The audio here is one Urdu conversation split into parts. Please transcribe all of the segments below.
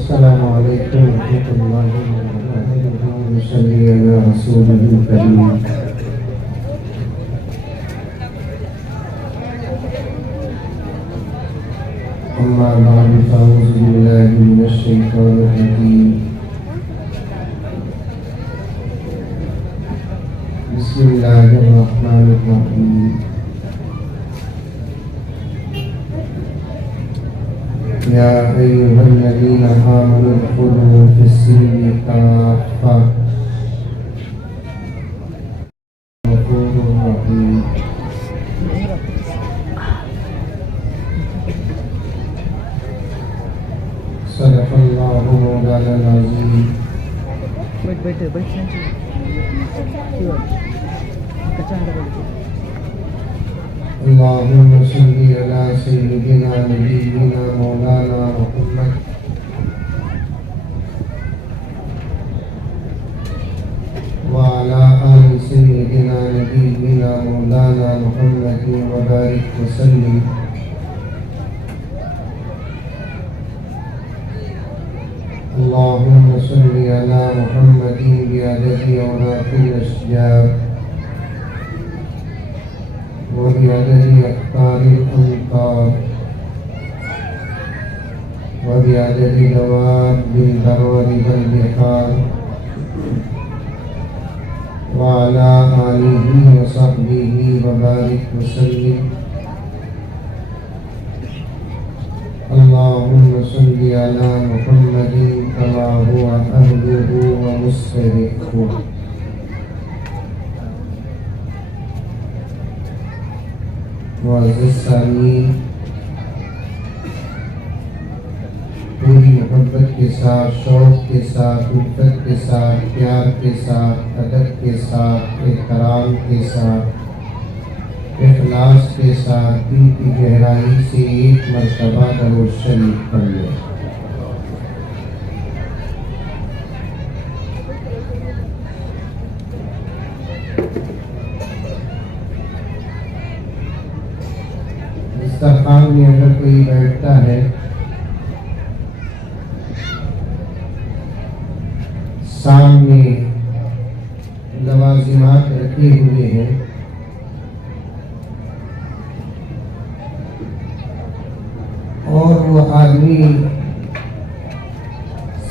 السلام علیکم ورحمۃ اللہ وبرکاتہ. صلی علی رسول کریم. اما بعد فاعوذ باللہ من الشیطان الرجیم. بسم اللہ الرحمن الرحیم. یا ایھا الذین آمنوا ادخلوا فی السلم کافۃ غفور رحیم. صدق اللہ مولانا العظیم. اللہم صلی علی سیدنا نبینا مولانا محمد وعلی آل سیدنا نبینا مولانا محمد وبارک وسلم. اللہم صلی علی محمد بعدد اوراق الاشجار وبعدد اقطار الامطار وبعدد دواب البر والبحار وعلى آلہ وصحبہ وبارک وسلم. اللہم صلی علی محمد کما هو اہلہ ومستحقہ. معزز سامعین، پوری محبت کے ساتھ، شوق کے ساتھ، الفت کے ساتھ، پیار کے ساتھ، ادب کے ساتھ، احترام کے ساتھ، اخلاص کے ساتھ، دل کی گہرائی سے ایک مرتبہ درود شریف پڑھ لیں. دسترخوان میں اگر کوئی بیٹھتا ہے، سامنے لوازمات رکھے ہوئے ہیں، اور وہ آدمی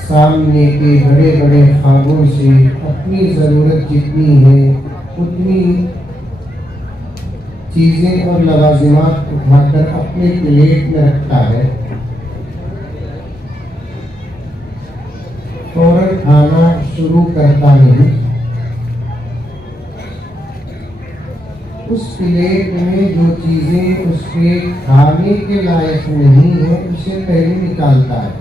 سامنے کے بڑے بڑے خوابوں سے اپنی ضرورت جتنی ہے اتنی چیزیں اور لوازمات اٹھا کر اپنے پلیٹ میں رکھتا ہے، فوراً کھانا شروع کرتا نہیں. اس پلیٹ میں جو چیزیں اس کے کھانے کے لائق نہیں ہیں اسے پہلے نکالتا ہے،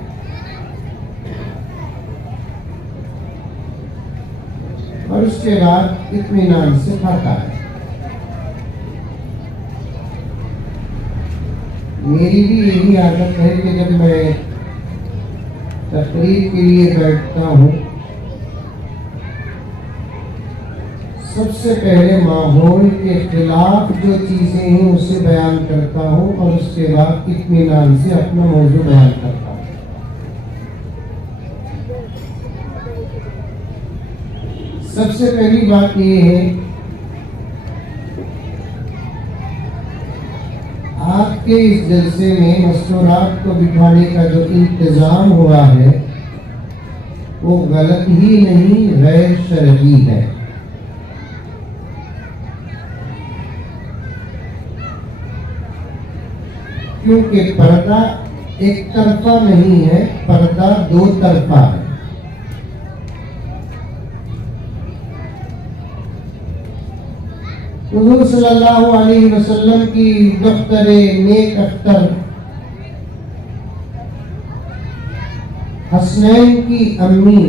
اور اس کے بعد اطمینان سے کھاتا ہے. میری بھی یہی عادت ہے کہ جب میں تقریر کے لیے بیٹھتا ہوں، سب سے پہلے ماحول کے خلاف جو چیزیں ہیں اسے بیان کرتا ہوں، اور اس کے بعد اطمینان سے اپنا موضوع بیان کرتا ہوں. سب سے پہلی بات یہ ہے، آپ کے اس جلسے میں مستورات کو بٹھانے کا جو انتظام ہوا ہے وہ غلط ہی نہیں، غیر شرعی ہے. کیونکہ پردہ ایک طرفہ نہیں ہے، پردہ دو طرفہ ہے. حضور صلی اللہ علیہ وسلم کی دختر نیک اختر حسنین کی امی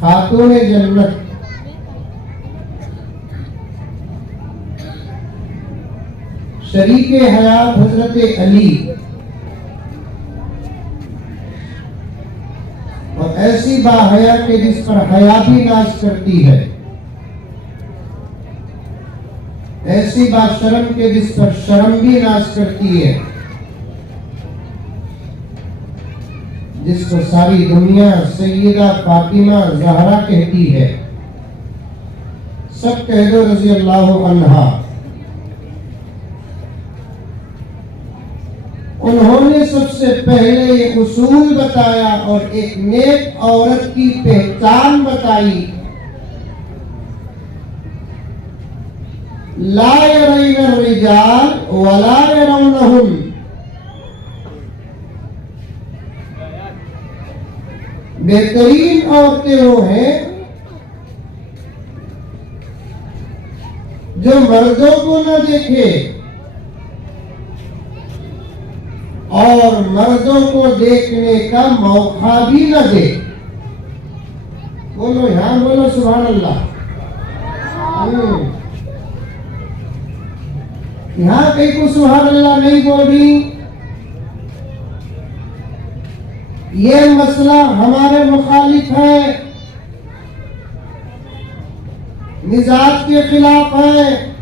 خاتون جنت شریک حیات حضرت علی، اور ایسی باحیا کہ جس پر حیا بھی ناز کرتی ہے، ایسی بات شرم کے جس پر شرم بھی ناز کرتی ہے، جس کو ساری دنیا سیدہ فاطمہ زہرا کہتی ہے، سب کہہ دو رضی اللہ عنہا۔ انہوں نے سب سے پہلے یہ اصول بتایا اور ایک نیک عورت کی پہچان بتائی، لا يرين الرجال ولا يرونهم، بہترین عورتیں وہ ہیں جو مردوں کو نہ دیکھے اور مردوں کو دیکھنے کا موقع بھی نہ دے۔ بولو یہاں، بولو سبحان اللہ۔ یہاں کہیں کو سبحان اللہ نہیں بول رہی۔ یہ مسئلہ ہمارے مخالف ہے، مزاج کے خلاف ہے۔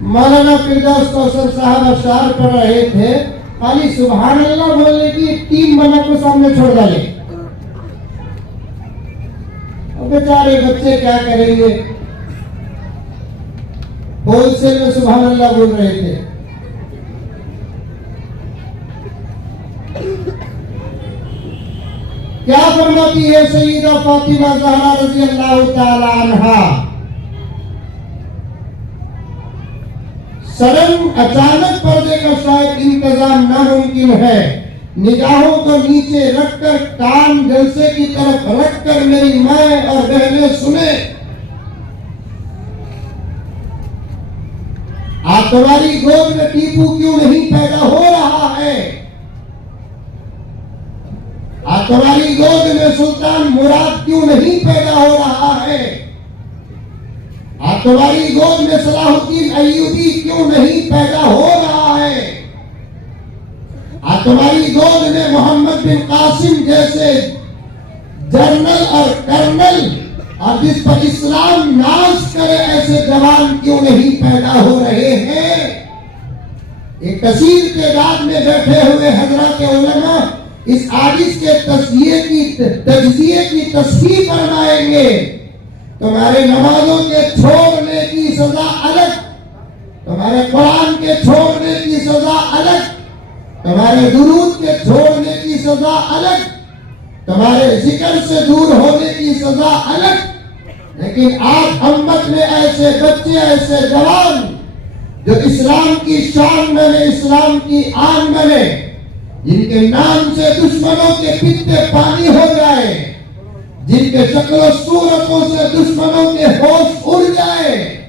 مولانا فردوس کوثر صاحب اشعار پڑھ رہے تھے، خالی سبحان اللہ بولنے کی تین منع کو سامنے چھوڑ ڈالے۔ بیچارے بچے کیا کریں گے؟ ہول سیل میں سبحان اللہ بول رہے تھے۔ کیا فرماتی ہے سیدہ فاطمہ زہرا رضی اللہ تعالی عنہا؟ سڈن اچانک پردے کا شاید انتظام ناممکن ہے، نگاہوں کو نیچے رکھ کر، کان جلسے کی طرف رکھ کر میری مائیں اور بہنیں سنیں۔ آپ تمہاری گود میں ٹیپو کیوں نہیں پیدا ہو رہا ہے؟ آپ تمہاری گود میں سلطان مراد کیوں نہیں پیدا ہو رہا ہے؟ آپ تمہاری گود میں صلاح الدین ایوبی کیوں نہیں پیدا ہو رہا ہے؟ تمہاری گود میں محمد بن قاسم جیسے جنرل اور کرنل اور جس پر اسلام ناز کرے ایسے جوان کیوں نہیں پیدا ہو رہے ہیں؟ ایک کثیر تعداد میں بیٹھے ہوئے حضرات علماء اس حدیث کے تجزیے کی تصحیح فرمائیں گے۔ تمہارے نمازوں کے چھوڑنے کی سزا الگ، تمہارے قرآن کے چھوڑنے کی سزا الگ، تمہارے درود کے چھوڑنے کی سزا الگ، تمہارے ذکر سے دور ہونے کی سزا الگ۔ لیکن آج امت میں ایسے بچے، ایسے جوان جو اسلام کی شان بنے، اسلام کی آن بنے، جن کے نام سے دشمنوں کے پیتے پانی ہو جائے، جن کے شکل و صورتوں سے دشمنوں کے ہوش اڑ جائے،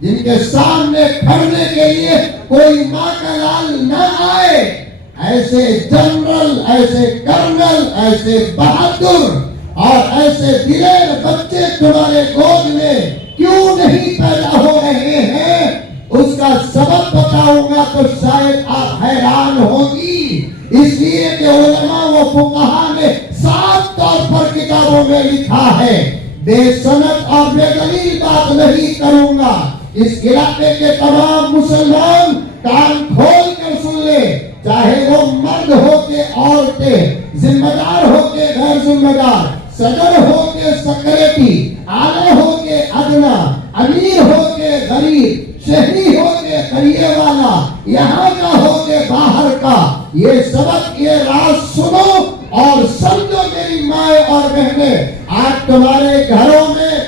جن کے سامنے کھڑنے کے لیے کوئی ماں کا لال نہ آئے، ایسے جنرل، ایسے کرنل، ایسے بہادر اور ایسے دلیر بچے تمہارے گود میں کیوں نہیں پیدا ہو رہے ہیں؟ اس کا سبب بتاؤں گا تو شاید آپ حیران ہوگی۔ اس لیے کہ علماء و فقہاء نے صاف طور پر کتابوں میں لکھا ہے، بے سند اور بے دلیل بات نہیں کروں گا۔ اس علاقے کے تمام مسلمان کان کھول کر سن لے، چاہے وہ مرد ہو کے عورتیں، ذمہ دار ہو کے غیر ذمہ دار، صدر ہو کے سیکرٹری، اعلیٰ ہو کے ادنا، امیر ہو کے غریب، شہری ہو کے قریے والا، یہاں کا ہو کے باہر کا، یہ سبق، یہ راز سنو اور سمجھو میری مائیں اور بہنیں۔ آج تمہارے گھروں میں،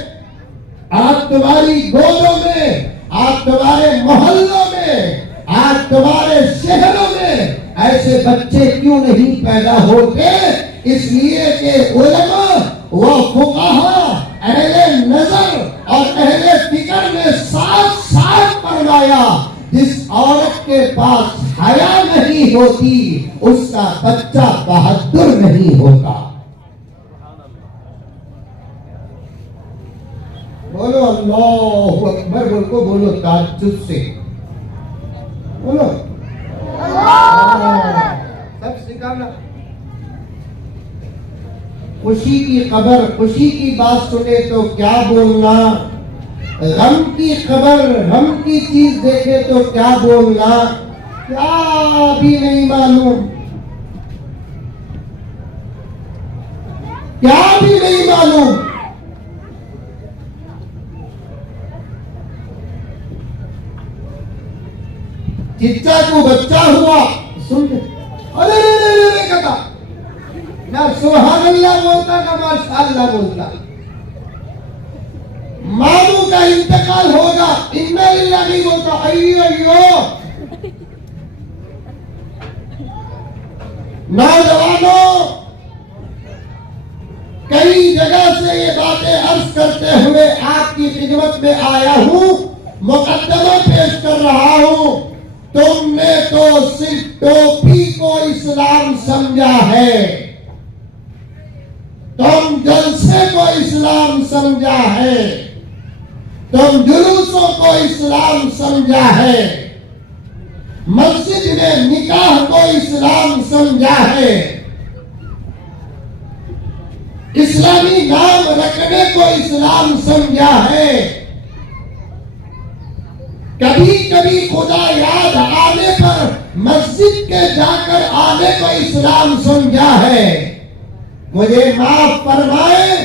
آج تمہاری گودوں میں، آج تمہارے محلوں میں، آج تمہارے شہروں میں ایسے بچے کیوں نہیں پیدا ہوتے؟ اس لیے کہ علماء و فقہاء، اہل نظر اور اہل فکر نے صاف صاف فرمایا، جس عورت کے پاس حیا نہیں ہوتی اس کا بچہ بہادر نہیں ہوتا۔ بولو اللہ اکبر، بول کو بولو تعجب سے، بولو سب سکھانا۔ خوشی کی خبر، خوشی کی بات سنے تو کیا بولنا، غم کی خبر، غم کی چیز دیکھے تو کیا بولنا، کیا بھی نہیں معلوم، کیا بھی نہیں معلوم. چچا کو بچہ ہوا، سن ارے کہتا نہ سبحان اللہ بولتا نہ ماشاء اللہ بولتا. ماموں کا انتقال ہوگا، انا للہ نہیں بولتا، ایو ایو. نوجوانوں، کئی جگہ سے یہ باتیں عرض کرتے ہوئے آپ کی خدمت میں آیا ہوں، مقدمہ پیش کر رہا ہوں. تم نے تو صرف ٹوپی کو اسلام سمجھا ہے، تم جلسے کو اسلام سمجھا ہے، تم جلوسوں کو اسلام سمجھا ہے، مسجد میں نکاح کو اسلام سمجھا ہے، اسلامی نام رکھنے کو اسلام سمجھا ہے. کبھی کبھی خدا یاد آنے پر مسجد کے جا کر آنے کو اسلام سمجھا ہے. مجھے معاف فرمائے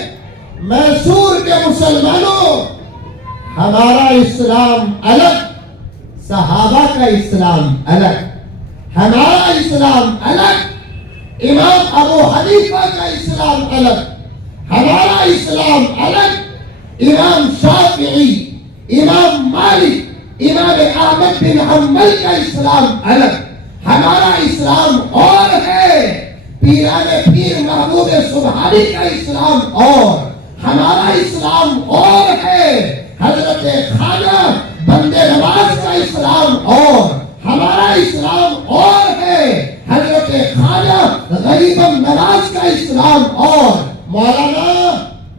میسور کے مسلمانوں، ہمارا اسلام الگ، صحابہ کا اسلام الگ. ہمارا اسلام الگ، امام ابو حنیفہ کا اسلام الگ. ہمارا اسلام الگ، امام شافعی، امام مالک، امام احمد بن حنبل کا اسلام الگ. ہمارا اسلام اور ہے، پیران پیر محمود سبحانی کا اسلام اور. ہمارا اسلام اور ہے، حضرت خواجہ بندے نواز کا اسلام اور. ہمارا اسلام اور ہے، حضرت خواجہ غریب نواز کا اسلام اور. مولانا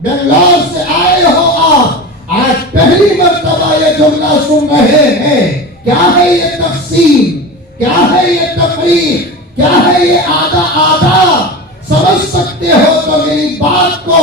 بنگلور سے آئے ہو آپ، آج پہلی مرتبہ یہ جملہ سن رہے ہیں. کیا ہے یہ تقسیم، کیا ہے یہ تفریق، کیا ہے یہ آدھا آدھا؟ سمجھ سکتے ہو تو میری بات کو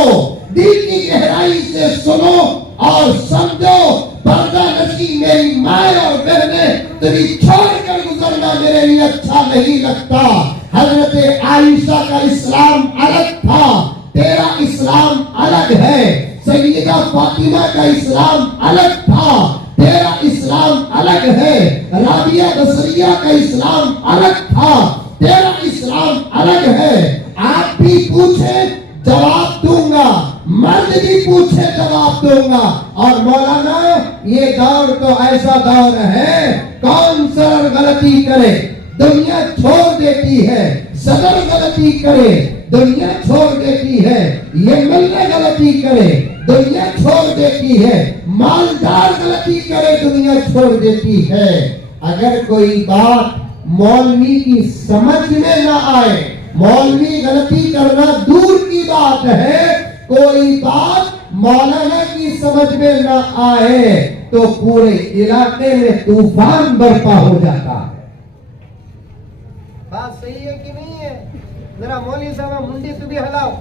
دل کی گہرائی سے سنو اور سمجھو. پردہ نشی میری مائیں اور بہنیں، تیری چھوڑ کر گزرنا میرے لیے اچھا نہیں لگتا. حضرت عائشہ کا اسلام الگ تھا، تیرا اسلام الگ ہے. سیدہ فاطمہ کا اسلام الگ تھا، تیرا اسلام الگ ہے. رابعہ بصریہ کا اسلام الگ تھا، تیرا اسلام الگ ہے. آپ بھی پوچھیں جواب دوں گا، مرد بھی پوچھے جواب دوں گا. اور مولانا یہ دور تو ایسا دور ہے، کون سر غلطی کرے دنیا چھوڑ دیتی ہے، صدر غلطی کرے دنیا چھوڑ دیتی ہے، یہ ملنے غلطی کرے دنیا چھوڑ دیتی ہے، مالدار غلطی کرے دنیا چھوڑ دیتی ہے. اگر کوئی بات مولوی کی سمجھ میں نہ آئے، مولوی غلطی کرنا دور کی بات ہے، کوئی بات مولانا کی سمجھ میں نہ آئے تو پورے علاقے میں طوفان برپا ہو جاتا ہے. بات صحیح ہے کہ نہیں ہے؟ ذرا مولوی صاحب منڈی تو بھی ہلاؤ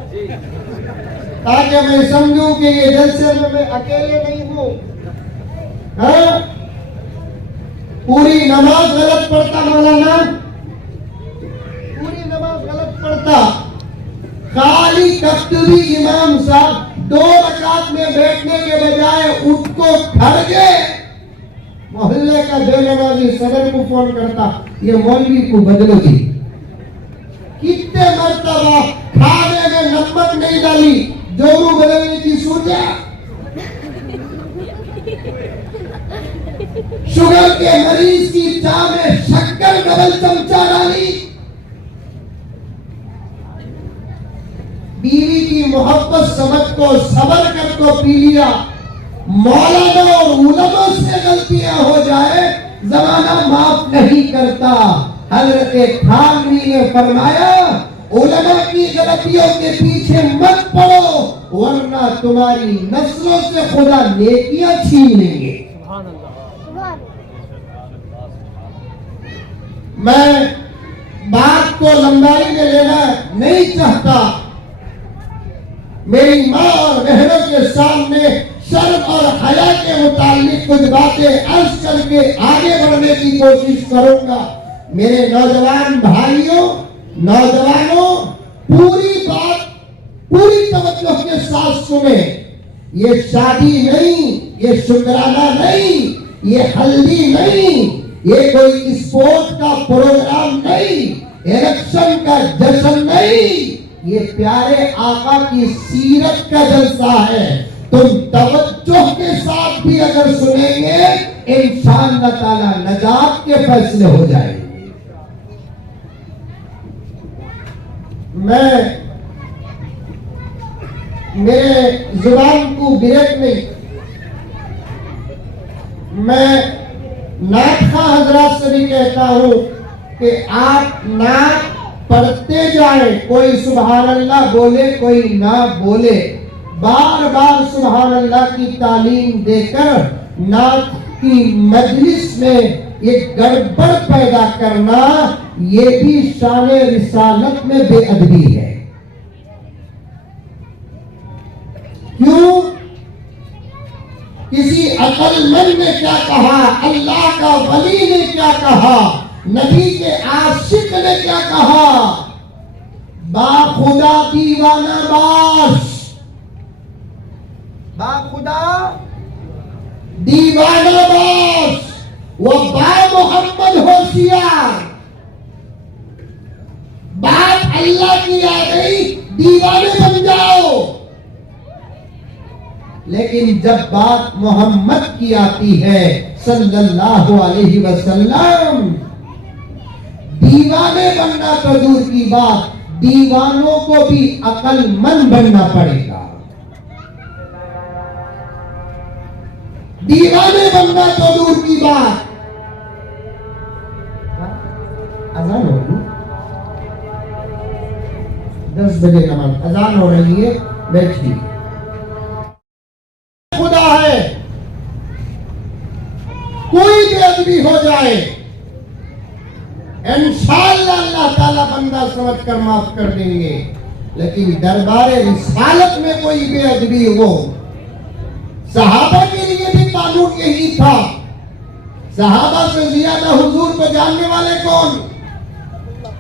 تاکہ میں سمجھوں کہ یہ جلسے میں اکیلے نہیں ہوں. پوری نماز غلط پڑھتا مولانا، پوری نماز غلط پڑھتا. خالی کبھی امام صاحب 2 رکعت میں بیٹھنے کے بجائے اٹھ کو کھڑ گئے، محلے کا بے نمازی صدر کو فون کرتا، یہ مولوی کو بدلو جی. کتنے مرتبہ کھانے میں نمک نہیں ڈالی، جورو بدلنے کی سوچا. شوگر کے مریض کی چائے میں شکر ڈبل چمچہ ڈالی. بیوی کی محبت سمجھ کو صبر کر کو پی لیا. مولانا اور علماء سے غلطیاں ہو جائے زمانہ معاف نہیں کرتا. حضرت تھانوی نے فرمایا علماء کی غلطیوں کے پیچھے مت پڑو ورنہ تمہاری نسلوں سے خدا نیکیاں چھین لیں گے. میں بات کو لمبائی میں لینا نہیں چاہتا. میری ماں اور بہنوں کے سامنے شرم اور حیا کے متعلق کچھ باتیں عرض کر کے آگے بڑھنے کی کوشش کروں گا. میرے نوجوان بھائیوں، نوجوانوں، پوری بات پوری توجہ کے ساتھ سنیں. یہ شادی نہیں، یہ شکرانہ نہیں، یہ ہلدی نہیں، یہ کوئی اسپورٹ کا پروگرام نہیں، الیکشن کا جشن نہیں، یہ پیارے آقا کی سیرت کا جلسہ ہے. تم توجہ کے ساتھ بھی اگر سنیں گے انشاءاللہ تعالی نجات کے فیصلے ہو جائیں گے. میں میرے زبان کو بریک نہیں، میں نعت خواہ حضرات سے بھی کہتا ہوں کہ آپ نعت پڑھتے جائیں، کوئی سبحان اللہ بولے کوئی نہ بولے، بار بار سبحان اللہ کی تعلیم دے کر نعت کی مجلس میں ایک گڑبڑ پیدا کرنا یہ بھی شان رسالت میں بے ادبی ہے. کیوں؟ کسی عقل مند نے کیا کہا، اللہ کا ولی نے کیا کہا، نبی کے عاشق نے کیا کہا، با خدا دیوانہ باش، با خدا دیوانہ باش و با محمد ہوشیار. بات اللہ کی آ گئی دیوانے بن جاؤ، لیکن جب بات محمد کی آتی ہے صلی اللہ علیہ وسلم، دیوانے بننا تو دور کی بات، دیوانوں کو بھی عقل مند بننا پڑے گا. دیوانے بننا تو دور کی بات. اذان ہو رہی 10 بجے نماز اذان ہو رہی ہے، بیٹھیے. خدا ہے، کوئی بے ادبی ہو جائے انشاءاللہ اللہ تعالیٰ بندہ سمجھ کر معاف کر دیں گے، لیکن دربار رسالت میں کوئی بے ادبی ہو. صحابہ کے لیے بھی قانون یہی تھا. صحابہ سے زیادہ حضور کو جاننے والے کون؟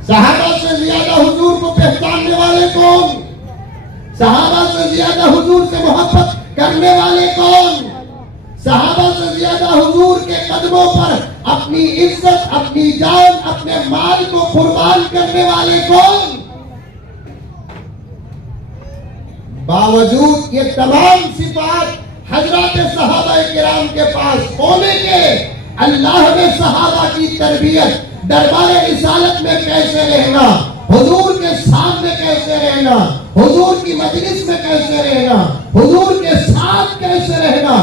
صحابہ سے زیادہ حضور کو پہچاننے والے کون؟ صحابہ سے زیادہ حضور سے محبت کرنے والے کون؟ صحابہ سے زیادہ حضور کے قدموں پر اپنی عزت، اپنی جان، اپنے مال کو قربان کرنے والے کون؟ باوجود یہ تمام صفات حضرات صحابہ کرام کے پاس ہونے کے، اللہ نے صحابہ کی تربیت دربار رسالت میں کیسے رہنا، حضور کے سامنے کیسے رہنا، حضور کی مجلس میں کیسے رہنا، حضور کے ساتھ کیسے رہنا،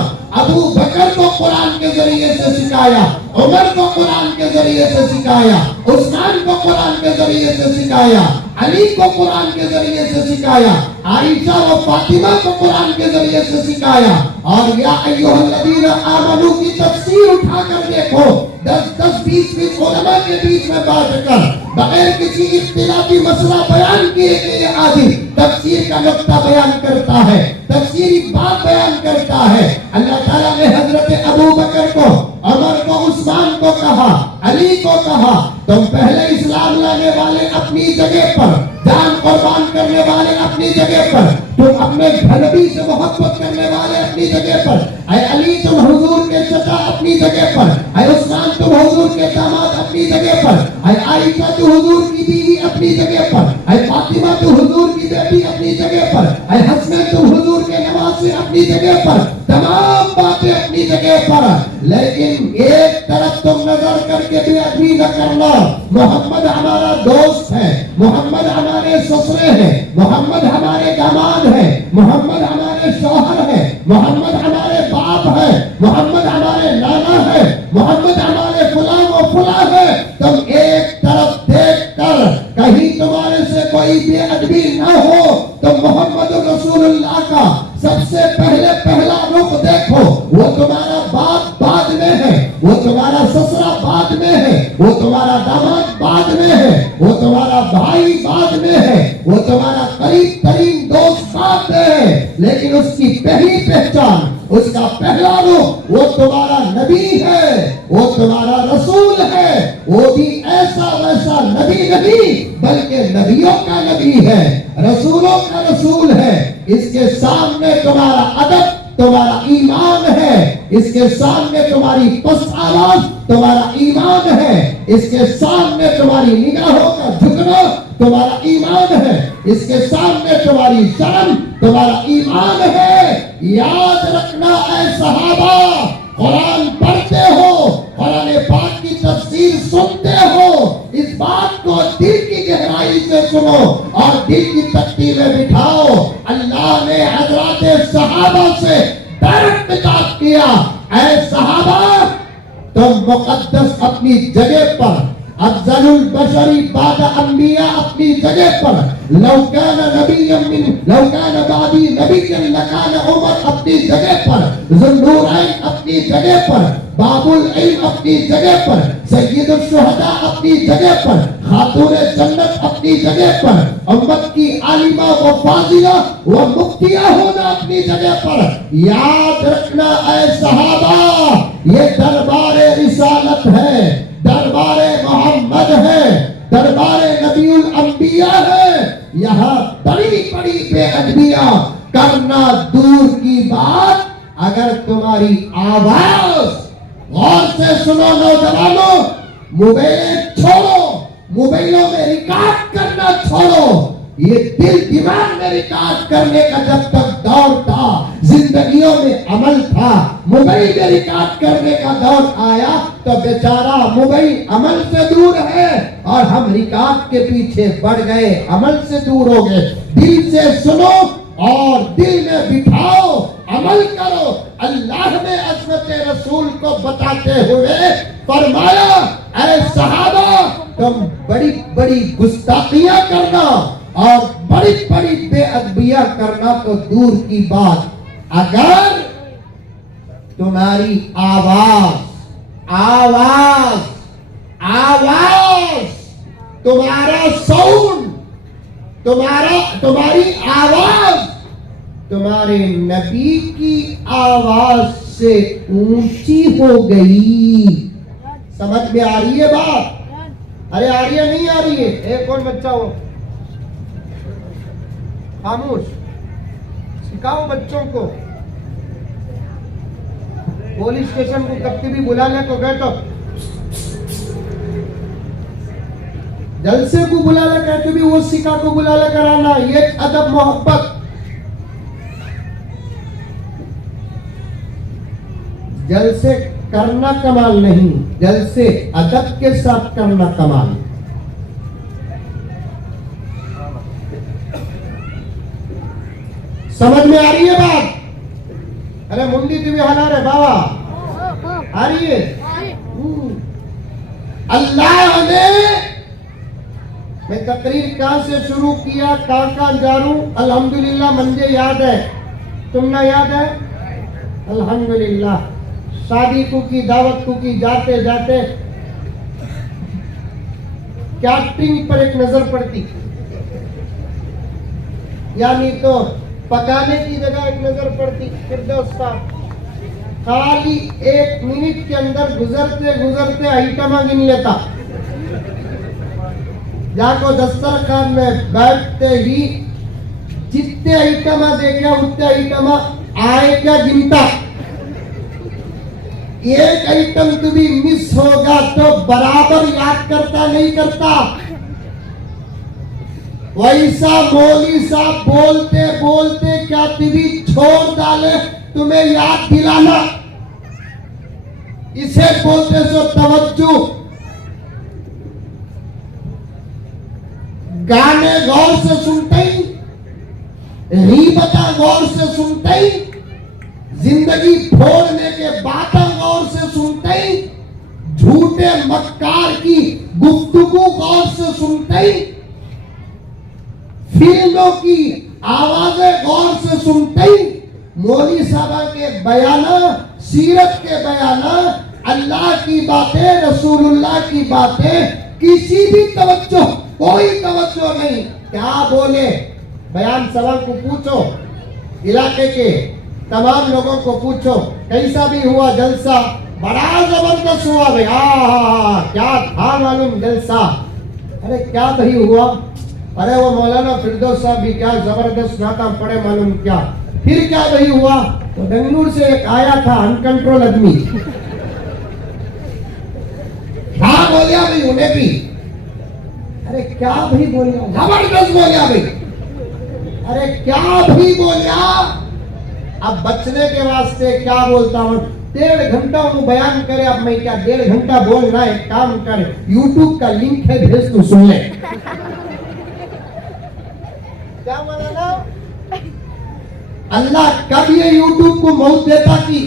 ابو بکر کو قرآن کے ذریعے سے سکھایا، عمر کو قرآن کے ذریعے سے سکھایا، عثمان کو قرآن کے ذریعے سے سکھایا، علی کو قرآن کے ذریعے سے سکھایا، عائشہ و فاطمہ کو قرآن کے ذریعے سے سکھایا. اور یا ایھا الذین آمنوا کی تفسیر اٹھا کر دیکھو، 10-20 علماء کے بیچ میں بات کر بغیر کسی اختلافی مسئلہ بیان کیے کہ یہ آدمی تفسیر کا نقطہ بیان کرتا ہے، تفسیری بات بیان کرتا ہے. اللہ تعالیٰ نے حضرت ابو بکر کو، عمر کو، عثمان کو کہا، علی کو کہا تم پہلے اسلام لانے والے اپنی جگہ پر، جان قربان کرنے والے اپنی جگہ پر، تم اپنے نبی سے محبت کرنے والے اپنی جگہ پر، اے علی تم حضور کے چچا اپنی جگہ پر، اے عثمان تم حضور کے داماد اپنی جگہ پر، اے عائشہ تو حضور کی بیوی اپنی جگہ پر، اے فاطمہ تو حضور کی بیٹی اپنی جگہ پر، اے حسن تم حضور کے نواسے اپنی جگہ پر، تمام باتیں اپنی جگہ پر. لیکن ایک طرف تم نظر کر کے بے ادبی نہ کرنا. محمد ہمارا دوست ہے، محمد ہمارے سسرے ہیں، محمد ہمارے داماد ہیں، محمد ہمارے شوہر ہیں، محمد ہمارے باپ ہیں، محمد ہمارے نانا ہیں، محمد ہمارے فلاں و فلاں ہیں. تم ایک طرف دیکھ کر کہیں تمہارے سے کوئی بے ادبی نہ ہو تو محمد رسول اللہ کا سب سے پہلا رخ دیکھو. وہ تمہارا باپ بعد میں ہے، وہ تمہارا سسرا بعد میں ہے، وہ تمہارا داماد بعد میں ہے، وہ تمہارا بھائی بعد میں ہے، وہ تمہارا قریب ترین دوست بعد میں ہے، لیکن اس کی پہلی پہچان، اس کا پہلا رخ وہ تمہارا نبی ہے، وہ تمہارا رسول ہے. وہ بھی ایسا جیسا نبی نہیں بلکہ نبیوں کا نبی ہے، رسولوں کا رسول ہے. اس کے سامنے تمہارا ادب تمہارا ایمان ہے، اس کے سامنے تمہاری پست آواز تمہارا ایمان ہے، اس کے سامنے تمہاری نگاہوں کا جھکنا تمہارا ایمان ہے، اس کے سامنے تمہاری شرم تمہارا ایمان ہے. یاد رکھنا اے صحابہ، قرآن پڑھتے ہو، قرآن پاک کی تفسیر سنتے ہو، اس بات کو دل کی گہرائی سے سنو اور دل کی تختی میں بٹھاؤ. اللہ نے حضرات صحابہ سے ڈائریکٹ خطاب کیا، اے صحابہ تم مقدس اپنی جگہ پر، افضل البشری بعد انبیاء اپنی جگہ پر، لو کان بعدی نبی لکان عمر اپنی جگہ پر، ذو النورین اپنی جگہ پر، باب العلم اپنی جگہ پر، سید الشہداء اپنی جگہ پر، خاتون جنت اپنی جگہ پر، امت کی عالمہ و فاضلہ و مفتیہ ہونا اپنی جگہ پر. یاد رکھنا اے صحابہ، یہ دربار رسالت ہے، دربار محمد ہے، دربار نبی الانبیاء ہے. یہاں بڑی بڑی بے ادبیاں کرنا دور کی بات، اگر تمہاری آواز، غور سے سنو نوجوانوں، موبائل چھوڑو، موبائلوں میں ریکارڈ کرنا چھوڑو. یہ دل دماغ میں ریکارڈ کرنے کا جب تک دور تھا، زندگیوں میں عمل تھا، موبائل میں ریکارڈ کرنے کا دور آیا تو بیچارہ موبائل عمل سے دور ہے اور ہم ریکارڈ کے پیچھے بڑھ گئے، عمل سے دور ہو گئے. دل سے سنو اور دل میں بٹھاؤ، عمل کرو. اللہ نے عظمت رسول کو بتاتے ہوئے فرمایا، اے صحابہ تم بڑی بڑی گستاخیاں کرنا اور بڑی بڑی بے ادبیاں کرنا تو دور کی بات، اگر تمہاری آواز تمہارا ساؤنڈ، تمہاری آواز تمہارے نبی کی آواز سے اونچی ہو گئی. سمجھ میں آ رہی ہے بات؟ ارے آ رہی ہے نہیں آ رہی ہے؟ ایک اور بچہ ہو خاموش، سکھاؤ بچوں کو. پولیس اسٹیشن کو کبھی بھی بلا لے تو گئے تو جلسے کو بلا لے کہتے بھی وہ سکھا کو بلا لے کرانا. یہ ادب محبت. جلسے کرنا کمال نہیں، جلسے ادب کے ساتھ کرنا کمال. سمجھ میں آ رہی ہے بات؟ ارے منڈی تمہیں ہلا رہے بابا، آ رہی ہے؟ اللہ نے، میں تقریر کہاں سے شروع کیا کہاں جاروں؟ الحمدللہ مجھے یاد ہے، تم نہ یاد ہے؟ الحمدللہ. شادی کو کی، دعوت کو کی، جاتے جاتے کیٹرنگ پر ایک نظر پڑتی، یعنی تو پکانے کی جگہ ایک نظر پڑتی. فردوس صاحب خالی 1 منٹ کے اندر گزرتے گزرتے آئٹمہ گن لیتا. جا کو دسترخوان میں بیٹھتے ہی جتنے آئٹمہ دیکھا اتنے آئٹمہ آئے کیا گنتا. ایک آئٹم تو بھی مس ہوگا تو برابر یاد کرتا نہیں کرتا. ویسا مولوی صاحب بولتے بولتے کیا تبھی چھوڑ ڈالے تمہیں یاد دلانا. اسے بولتے سو توجہ. گانے غور سے سنتے ہی، غیبتیں غور سے سنتے ہی، زندگی پھوڑنے کے باتیں غور سے سنتے ہی، جھوٹے مکار کی گفتگو غور سے سنتے ہی، فلموں کی آوازیں غور سے سنتے ہی، مولوی صاحب کے بیانہ، سیرت کے بیانہ، اللہ کی باتیں، رسول اللہ کی باتیں، کسی بھی توجہ، کوئی توجہ نہیں. کیا بولے؟ بیان سوال کو پوچھو، علاقے کے تمام لوگوں کو پوچھو کیسا بھی ہوا جلسہ؟ بڑا زبردست ہوا بھائی، کیا تھا معلوم جلسہ. ارے کیا بھائی ہوا؟ ارے وہ مولانا فردوس صاحب بھی کیا زبردست نعتیں پڑھے معلوم کیا. پھر کیا بھائی ہوا؟ تو بنگلور سے ایک آیا تھا انکنٹرول آدمی. کیا بولیا بھائی انہیں بھی؟ ارے کیا بھائی بولیا؟ زبردست بولیا بھائی. ارے کیا بھائی بولیا؟ اب بچنے کے واسطے کیا بولتا ہوں؟ 1.5 گھنٹہ انہوں بیان کرے. اب میں کیا 1.5 گھنٹہ بولنا ہے؟ کام کرے, یوٹیوب کا لنک ہے, بھیج تو سن لے. کیا مولانا؟ اللہ کب یہ یوٹیوب کو موت دیتا کی؟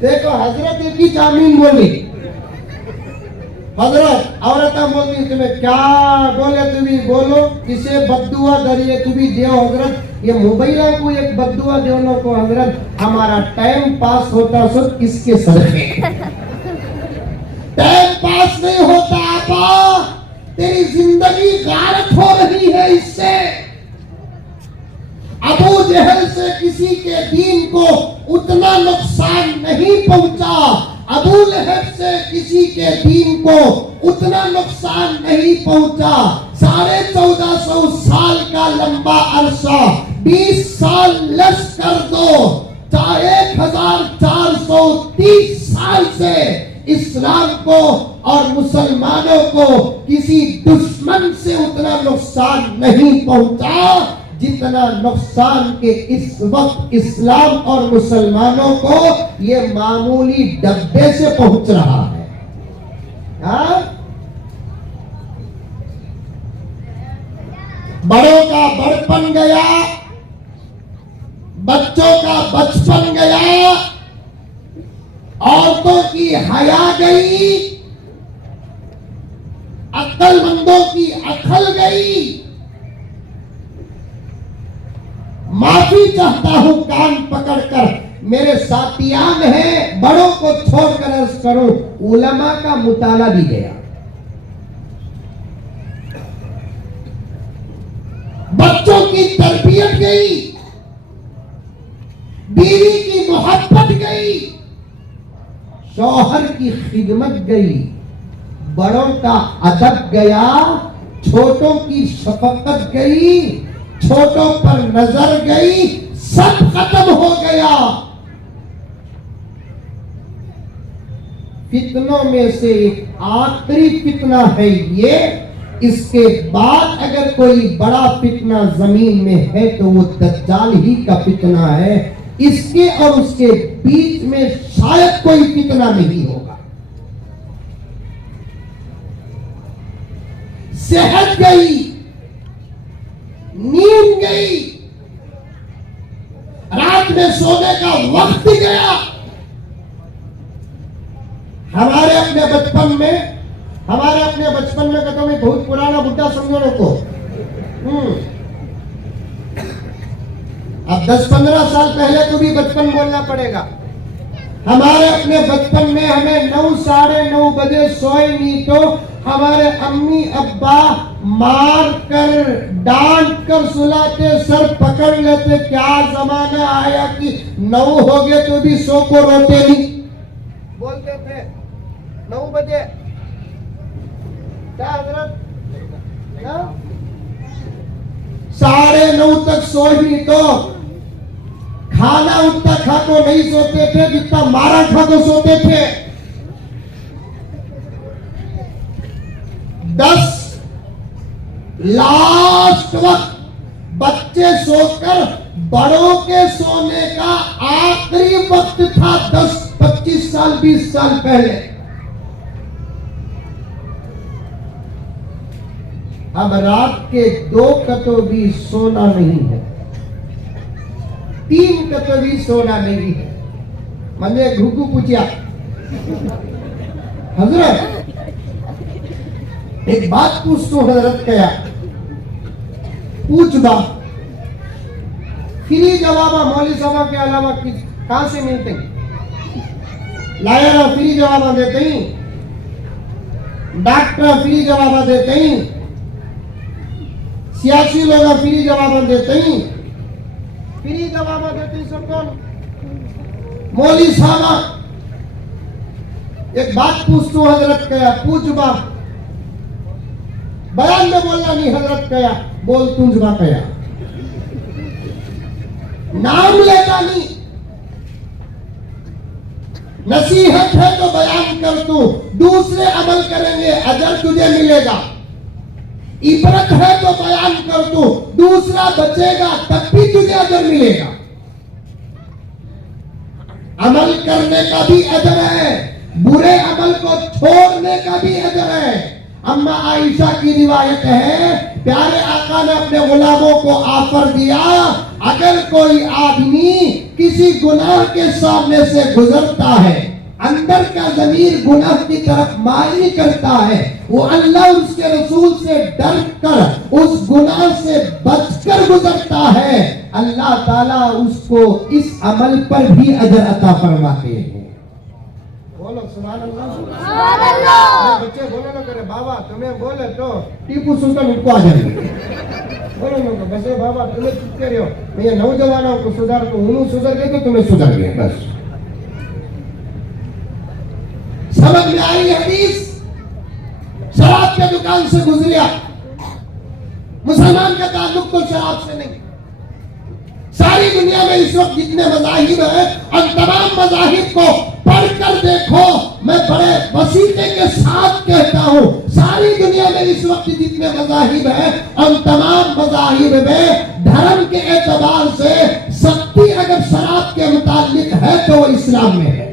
دیکھو حضرت کی جامین بولی, حضرت عورتیں بولتی تمہیں کیا بولے, تمہیں بولو کسے بددعا دریے تمہیں دیو حضرت. یہ موبائلہ کو ایک بددعا دیونوں کو حضرت. ہمارا ٹائم پاس ہوتا سو کس کے صدقے؟ ٹائم پاس نہیں ہوتا آپا, تیری زندگی غارت ہو رہی ہے اس سے. ابو جہل سے کسی کے دین کو اتنا نقصان نہیں پہنچا, ابو لہب سے کسی کے دین کو اتنا نقصان نہیں پہنچا. 1450 سال کا لمبا عرصہ, 20 سال لس کر دو, 1430 سال سے اسلام کو اور مسلمانوں کو کسی دشمن سے اتنا نقصان نہیں پہنچا جتنا نقصان کے اس وقت اسلام اور مسلمانوں کو یہ معمولی ڈبے سے پہنچ رہا ہے. ہاں, بڑوں کا بڑپن گیا, بچوں کا بچپن گیا, عورتوں کی حیا گئی, عقل مندوں کی عقل گئی. معافی چاہتا ہوں کان پکڑ کر, میرے ساتھیان ہیں, بڑوں کو چھوڑ کر عرض کروں, علماء کا مطالعہ بھی گیا, بچوں کی تربیت گئی, بیوی کی محبت گئی, شوہر کی خدمت گئی, بڑوں کا ادب گیا, چھوٹوں کی شفقت گئی, چھوٹوں پر نظر گئی, سب ختم ہو گیا. فتنوں میں سے ایک آخری فتنہ ہے یہ, اس کے بعد اگر کوئی بڑا فتنہ زمین میں ہے تو وہ دجال ہی کا فتنہ ہے. اس کے اور اس کے بیچ میں شاید کوئی فتنہ نہیں ہوگا. صحت گئی, نیند گئی, رات میں سونے کا وقت گیا. ہمارے اپنے بچپن میں کہتا میں بہت پرانا بڈھا سمجھو کو, اب 10-15 سال پہلے تو بھی بچپن بولنا پڑے گا. ہمارے اپنے بچپن میں ہمیں 9-9:30 بجے سوئے نہیں تو ہمارے امی ابا مار کر ڈانٹ کر سلاتے, سر پکڑ لیتے. کیا زمانہ آیا کہ 9 ہو گئے تو بھی سو کو روتے نہیں, بولتے تھے 9 بجے. کیا حضرت 9:30 تک سوئے نہیں تو کھانا اتنا کھا کو نہیں سوتے تھے جتنا مارا کھا کو سوتے تھے. 10 لاسٹ وقت بچے سو کر بڑوں کے سونے کا آخری وقت تھا 10-25 سال 20 سال پہلے. اب رات کے 2 کا تو بھی سونا نہیں ہے, 3 کا تو بھی سونا نہیں ہے. میں نے گھوگو پوچھا, حضرت ایک بات پوچھتا ہوں. حضرت کیا پوچھ بات, فری جواب مولوی صاحب کے علاوہ کہاں سے ملتے ہیں؟ لائر فری جواب دیتے ہیں, ڈاکٹر فری جواب دیتے ہیں, سیاسی لوگ فری جواب دیتے ہیں. فری جواب دیتے ہیں سب کون؟ مولوی صاحب. ایک بات پوچھتا ہوں حضرت کیا پوچھ با بیان میں بولنا نہیں حضرت کیا بول تجھ با کیا نام لینا نہیں نصیحت ہے تو بیان کر تو دوسرے عمل کریں گے اجر تجھے ملے گا عبرت ہے تو بیان کر تو دوسرا بچے گا تب بھی تجھے اجر ملے گا عمل کرنے کا بھی اجر ہے برے عمل کو چھوڑنے کا بھی اجر ہے اما عائشہ کی روایت ہے پیارے آقا نے اپنے غلاموں کو آفر دیا اگر کوئی آدمی کسی گناہ کے سامنے سے گزرتا ہے اندر کا ضمیر گناہ کی طرف مائل کرتا ہے وہ اللہ اس کے رسول سے ڈر کر اس گناہ سے بچ کر گزرتا ہے اللہ تعالیٰ اس کو اس عمل پر بھی اجر عطا فرماتے ہیں بولو سبحان اللہ سبحان اللہ بچے بولو نہ کرے بابا تمہیں بولے تو ٹیپو سلطان ان کو اجر ملے بولو نہ بسے بابا تمہیں چپ کر رہے ہو میں یہ نوجوانوں کو سدھار تو انہوں سدھر گئے تو تمہیں سدھر گئے بس سمجھ میں آئی حدیث شراب کے دکان سے گزریا مسلمان کا تعلق تو شراب سے نہیں ساری دنیا میں اس وقت جتنے مذاہب ہیں اور تمام مذاہب کو پڑھ کر دیکھو میں بڑے وسیلے کے ساتھ کہتا ہوں ساری دنیا میں اس وقت جتنے مذاہب ہیں اور تمام مذاہب میں دھرم کے اعتبار سے سختی اگر شراب کے متعلق ہے تو وہ اسلام میں ہے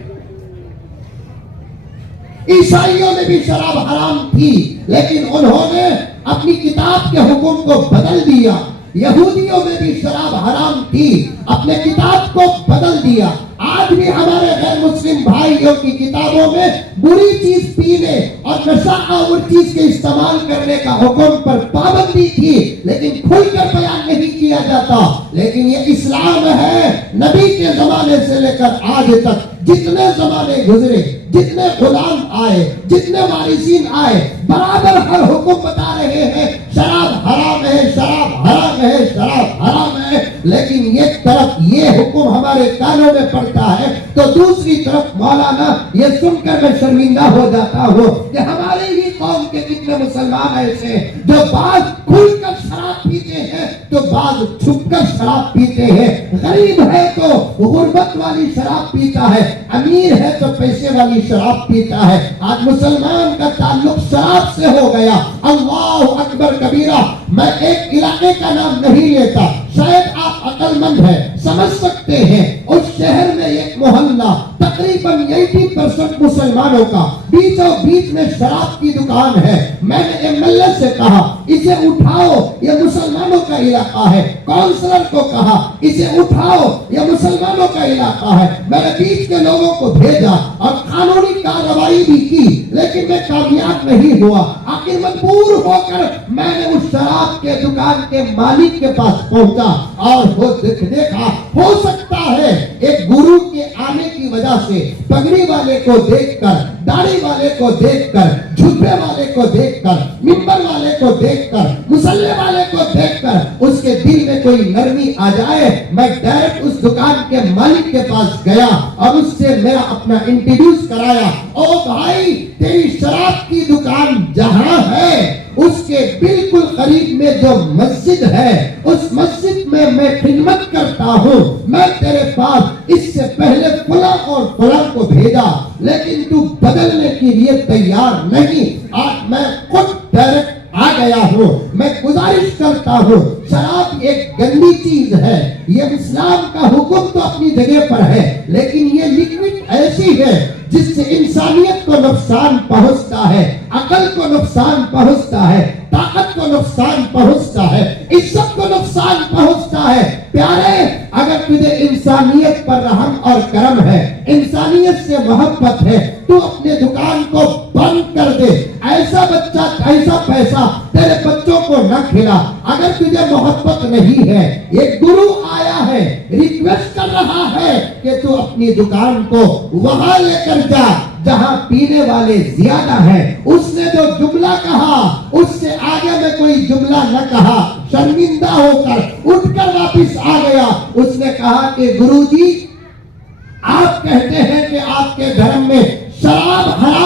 عیسائیوں میں بھی شراب حرام تھی لیکن انہوں نے اپنی کتاب کے حکم کو بدل دیا یہودیوں میں بھی شراب حرام تھی اپنے کتاب کو بدل دیا آج بھی ہمارے غیر مسلم بھائیوں کی کتابوں میں بری چیز پینے اور نشہ آور چیز کے استعمال کرنے کا حکم پر پابندی تھی لیکن کھل کر بیان نہیں کیا جاتا لیکن یہ اسلام ہے نبی کے زمانے سے لے کر آج تک جتنے زمانے گزرے جتنے غلام آئے جتنے وارثین آئے برابر ہر حکم بتا رہے ہیں شراب حرام ہے شراب حرام ہے شراب حرام ہے لیکن ایک طرف یہ حکم ہمارے کانوں میں پڑتا ہے تو دوسری طرف مولانا یہ سن کر میں شرمندہ ہو جاتا ہوں کہ ہمارے ہی قوم کے کتنے مسلمان ایسے جو بعض کھل کر شراب پیتے ہیں تو بعض چھپ کر شراب پیتے ہیں غریب ہے تو غربت والی شراب پیتا ہے امیر ہے تو پیسے والی شراب پیتا ہے آج مسلمان کا تعلق شراب سے ہو گیا اللہ اکبر کبیرہ میں ایک علاقے کا نام نہیں لیتا شاید آپ عقل مند ہیں سمجھ سکتے ہیں اس شہر میں ایک محلہ تقریباً 80% مسلمانوں کا بیچوں بیچ میں شراب کی دکان ہے میں نے ایم ایل اے سے کہا اسے اٹھاؤ یہ مسلمانوں کا علاقہ ہے کونسلر کو کہا اسے اٹھاؤ یہ مسلمانوں کا علاقہ ہے میں نے بیچ کے لوگوں کو بھیجا اور قانونی کارروائی بھی کی لیکن میں کامیاب نہیں ہوا آخر مجبور ہو کر میں نے اس شراب کے دکان کے مالک کے پاس پہنچا اور وہ دیکھا ہو سکتا ہے ایک گرو کے آنے کی وجہ سے پگڑی والے کو دیکھ کر داڑھی والے کو دیکھ کر جھبے والے کو دیکھ کر منبر والے کو دیکھ کر مصلی والے کو دیکھ کر اس کے دل میں کوئی نرمی آ جائے میں ڈائریکٹ اس دکان کے مالک کے پاس گیا اور اس سے میرا اپنا انٹروڈیوس کرایا او بھائی تیری شراب کی دکان جہاں ہے اس کے بالکل قریب میں جو مسجد ہے اس مسجد میں خدمت کرتا ہوں میں تیرے پاس اس سے پہلے فلاں اور فلاں کو بھیجا لیکن تو بدلنے کے لیے تیار نہیں آج میں خود ڈائریکٹ آ گیا ہوں میں گزارش کرتا ہوں شراب ایک گندی چیز ہے یہ اسلام کا حکم تو اپنی جگہ پر ہے لیکن یہ لکوڈ ایسی ہے جس سے انسانیت کو نقصان پہنچتا ہے عقل کو نقصان پہنچتا ہے طاقت کو نقصان پہنچتا ہے عزت کو نقصان پہنچتا ہے پیارے اگر تجھے انسانیت پر رحم اور کرم ہے انسانیت سے محبت ہے تو اپنے دکان کو بند کر دے ایسا بچہ ایسا پیسہ تیرے بچوں کو نہ کھلا اگر تجھے محبت نہیں ہے ایک گرو آیا ہے ریکویسٹ کر رہا ہے کہ تو اپنی دکان کو وہاں لے کر جا جہاں پینے والے زیادہ ہیں اس نے جو جملہ کہا اس سے آگے میں کوئی جملہ نہ کہا شرمندہ ہو کر اٹھ کر واپس آ گیا اس نے کہا کہ گرو جی آپ کہتے ہیں کہ آپ کے دھرم میں شراب حرام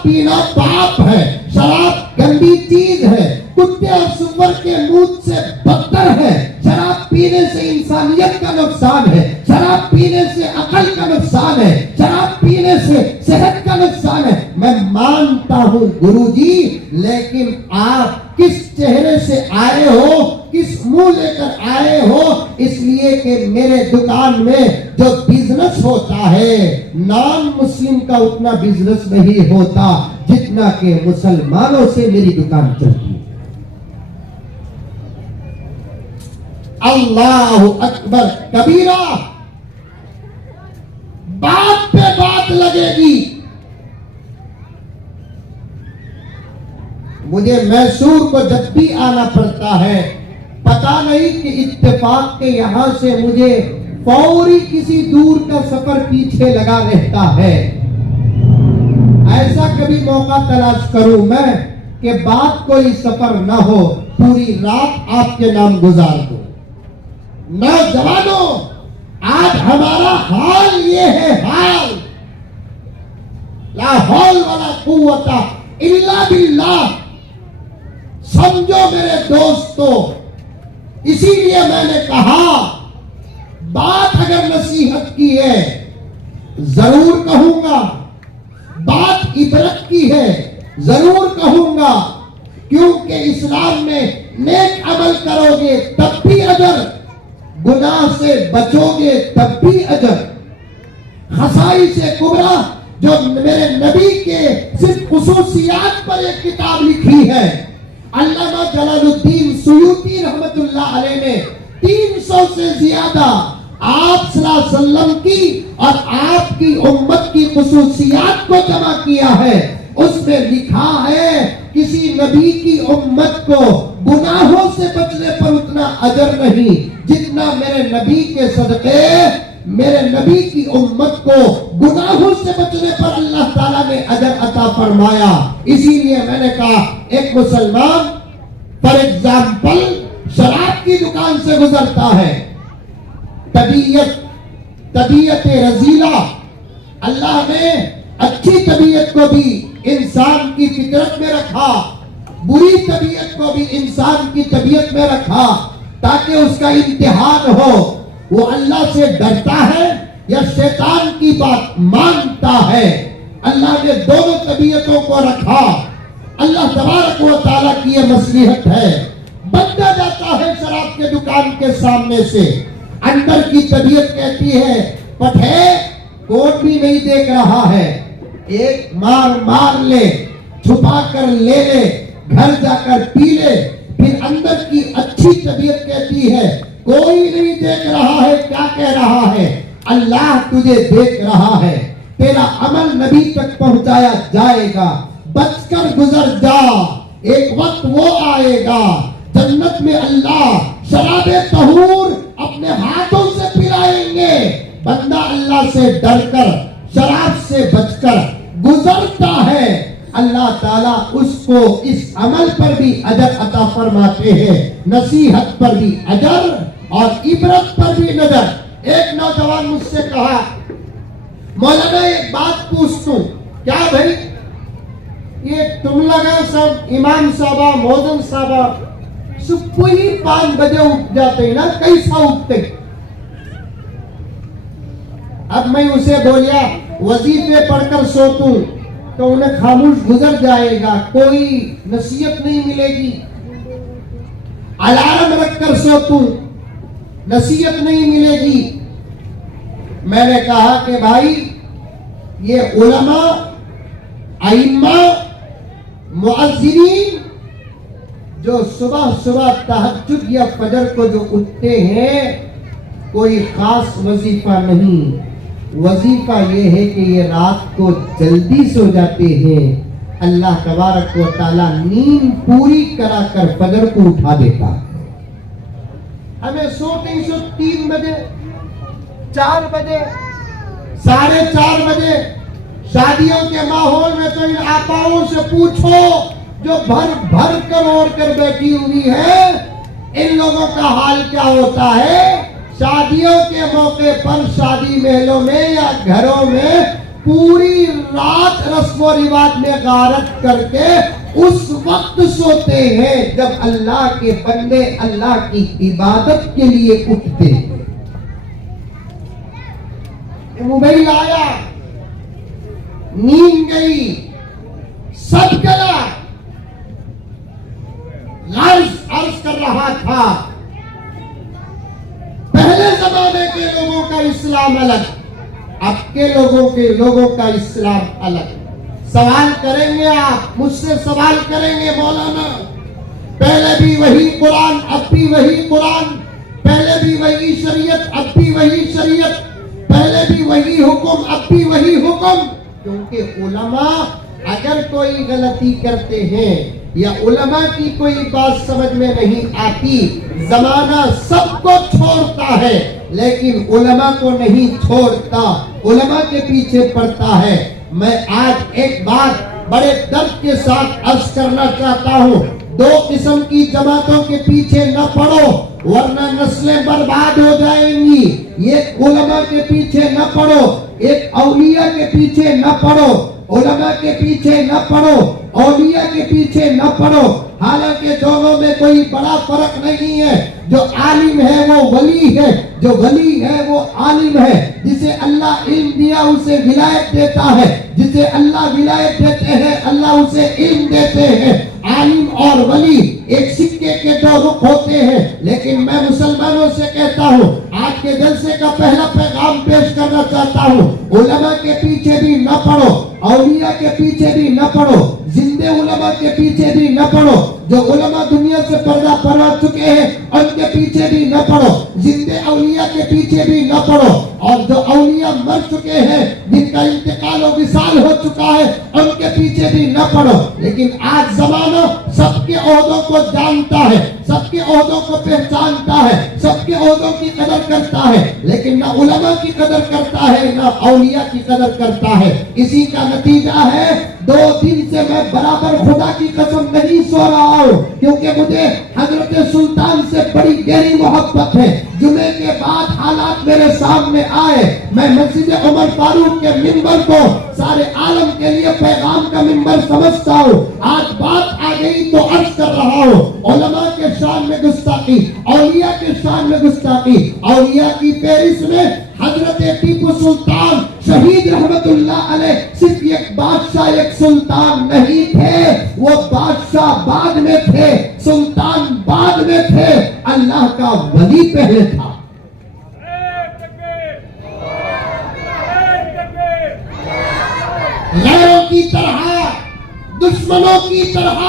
شراب پینا پاپ ہے، شراب گندی چیز ہے، کتے اور سور کے منہ سے بدتر ہے، شراب پینے سے انسانیت کا نقصان ہے، شراب پینے سے عقل کا نقصان ہے، شراب پینے سے صحت کا نقصان ہے۔ میں مانتا ہوں گرو جی، لیکن آپ کس چہرے سے آئے ہو، کس منہ لے کر آئے ہو؟ اس لیے کہ میرے دکان میں جو بزنس ہوتا ہے نان مسلم کا اتنا بزنس نہیں ہوتا جتنا کہ مسلمانوں سے میری دکان چلتی ہے۔ اللہ اکبر کبیرہ، بات پہ بات لگے گی۔ مجھے میسور کو جب بھی آنا پڑتا ہے، پتا نہیں کہ اتفاق کے یہاں سے مجھے فوری کسی دور کا سفر پیچھے لگا رہتا ہے۔ ایسا کبھی موقع تلاش کروں میں کہ بات کوئی سفر نہ ہو، پوری رات آپ کے نام گزار دو۔ نوجوانوں، آج ہمارا حال یہ ہے، حال لا حول ولا قوت الا باللہ۔ سمجھو میرے دوستو، اسی لیے میں نے کہا بات اگر نصیحت کی ہے ضرور کہوں گا، بات عبرت کی ہے ضرور کہوں گا، کیونکہ اسلام میں نیک عمل کرو گے تب بھی اجر، گناہ سے بچو گے تب بھی اجر۔ خصائص کبریٰ جو میرے نبی کے صرف خصوصیات پر ایک کتاب لکھی ہے، علامہ جلال الدین سیوطی رحمت اللہ علیہ نے 300 سے زیادہ آپ صلی اللہ علیہ وسلم کی اور آپ کی امت کی خصوصیات کو جمع کیا ہے۔ اس میں لکھا ہے کسی نبی کی امت کو گناہوں سے بچنے پر اتنا اجر نہیں جتنا میرے نبی کے صدقے میرے نبی کی امت کو گناہوں سے بچنے پر اللہ تعالیٰ نے اجر عطا فرمایا۔ اسی لیے میں نے کہا ایک مسلمان پر ایگزامپل شراب کی دکان سے گزرتا ہے، طبیعت رزیلہ، اللہ نے اچھی طبیعت کو بھی انسان کی فطرت میں رکھا، بری طبیعت کو بھی انسان کی طبیعت میں رکھا تاکہ اس کا امتحان ہو، وہ اللہ سے ڈرتا ہے یا شیطان کی بات مانتا ہے۔ اللہ نے دونوں طبیعتوں کو رکھا۔ اللہ تبارک و تعالیٰ کی یہ مصلحت ہے۔ بندہ جاتا ہے شراب کے دکان کے سامنے سے، اندر کی طبیعت کہتی ہے پٹھے کوٹ بھی نہیں دیکھ رہا ہے، ایک مار لے، چھپا کر لے لے، گھر جا کر پی لے۔ پھر اندر کی اچھی طبیعت کہتی ہے کوئی نہیں دیکھ رہا ہے، کیا کہہ رہا ہے؟ اللہ تجھے دیکھ رہا ہے، تیرا عمل نبی تک پہنچایا جائے گا، بچ کر گزر جا، ایک وقت وہ آئے گا جنت میں اللہ شراب طہور اپنے ہاتھوں سے پلائیں گے۔ بندہ اللہ سے ڈر کر شراب سے بچ کر گزرتا ہے، اللہ تعالیٰ اس کو اس عمل پر بھی اجر عطا فرماتے ہیں، نصیحت پر بھی اجر اور عبرت پر بھی نظر۔ ایک نوجوان مجھ سے کہا مولانا ایک بات پوچھتوں، کیا بھائی یہ تم لگا سب امام صاحبہ موزن صاحبہ صبح ہی 5 بجے اٹھ جاتے ہیں نا، کیسا اٹھتے؟ اب میں اسے بولیا وظیفے پڑھ کر سوتوں تو انہیں خاموش گزر جائے گا، کوئی نصیحت نہیں ملے گی۔ الارم رکھ کر سوتوں، نصیحت نہیں ملے گی۔ میں نے کہا کہ بھائی یہ علماء، ائمہ، مؤذنین جو صبح تہجد یا فجر کو جو اٹھتے ہیں، کوئی خاص وظیفہ نہیں، وظیفہ یہ ہے کہ یہ رات کو جلدی سو جاتے ہیں، اللہ تبارک و تعالیٰ نیند پوری کرا کر فجر کو اٹھا دیتا ہے۔ ہمیں سوتے ہی 3 بجے، 4 بجے، 4:30 بجے۔ شادیوں کے ماحول میں تو ان آپاؤں سے پوچھو جو بھر کر اوڑھ کر بیٹھی ہوئی ہے، ان لوگوں کا حال کیا ہوتا ہے؟ شادیوں کے موقع پر شادی محلوں میں یا گھروں میں پوری رات رسم و رواج میں غارت کر کے اس وقت سوتے ہیں جب اللہ کے بندے اللہ کی عبادت کے لیے اٹھتے ہیں۔ موبائل آیا، نیند گئی، سب گیا۔ عرض کر رہا تھا پہلے زمانے کے لوگوں کا اسلام الگ، اب کے لوگوں کا اسلام الگ۔ سوال کریں گے آپ مجھ سے، سوال کریں گے مولانا پہلے بھی وہی قرآن اب بھی وہی قرآن، پہلے بھی وہی شریعت اب بھی وہی شریعت، پہلے بھی وہی حکم اب بھی وہی حکم؟ کیونکہ علماء اگر کوئی غلطی کرتے ہیں یا علماء کی کوئی بات سمجھ میں نہیں آتی، زمانہ سب کو چھوڑتا ہے لیکن علماء کو نہیں چھوڑتا، علماء کے پیچھے پڑتا ہے۔ میں آج ایک بات بڑے درد کے ساتھ عرض کرنا چاہتا ہوں، دو قسم کی جماعتوں کے پیچھے نہ پڑو ورنہ نسلیں برباد ہو جائیں گی۔ ایک علماء کے پیچھے نہ پڑو، ایک اولیاء کے پیچھے نہ پڑو، علماء کے پیچھے نہ پڑو، اولیاء کے پیچھے نہ پڑو۔ حالانکہ دونوں میں کوئی بڑا فرق نہیں ہے، جو عالم ہے وہ ولی ہے، جو ولی ہے وہ عالم ہے۔ جسے اللہ علم دیا اسے ولایت دیتا ہے، جسے اللہ ولایت دیتے ہیں اللہ اسے علم دیتے ہیں۔ عالم اور ولی ایک سکے کے دو رخ ہوتے ہیں، لیکن میں مسلمانوں سے کہتا ہوں، آج کے جلسے کا پہلا پیغام پیش کرنا چاہتا ہوں، علماء کے پیچھے بھی نہ پڑو، اولیاء کے پیچھے بھی نہ پڑو، زندے علماء کے پیچھے بھی نہ پڑو۔ جو علماء دنیا سے پردہ پروا چکے ہیں ان کے پیچھے بھی نہ پڑو، زندے اولیاء کے پیچھے بھی نہ پڑو، اور جو اولیاء مر چکے ہیں جن کا انتقال و وصال ہو چکا ہے ان کے پیچھے بھی نہ پڑو۔ لیکن آج زمانہ سب کے عہدوں کو جانتا ہے، سب کے عہدوں کو پہچانتا ہے، سب کے عہدوں کی قدر کرتا ہے، لیکن نہ علماء کی قدر کرتا ہے نہ اولیاء کی قدر کرتا ہے۔ اسی کا نتیجہ ہے 2 دن سے میں برابر خدا کی قسم نہیں سو رہا ہوں، کیونکہ مجھے حضرت سلطان سے بڑی گہری محبت ہے۔ جمعے کے بعد حالات میرے سامنے آئے، میں مسجد عمر فاروق کے منبر کو سارے عالم کے لیے پیغام کا منبر سمجھتا ہوں۔ آج بات آ گئی تو عرض کر رہا ہوں، علماء کے شان میں گستاخی، اولیاء کے شان میں گستاخی۔ اولیاء کی فہرست میں حضرت ٹیپو سلطان شہید رحمت اللہ علیہ صرف ایک بادشاہ ایک سلطان نہیں تھے، وہ بادشاہ بعد میں تھے، سلطان بعد میں تھے، اللہ کا ولی پہلے تھا۔ غیروں کی طرح، دشمنوں کی طرح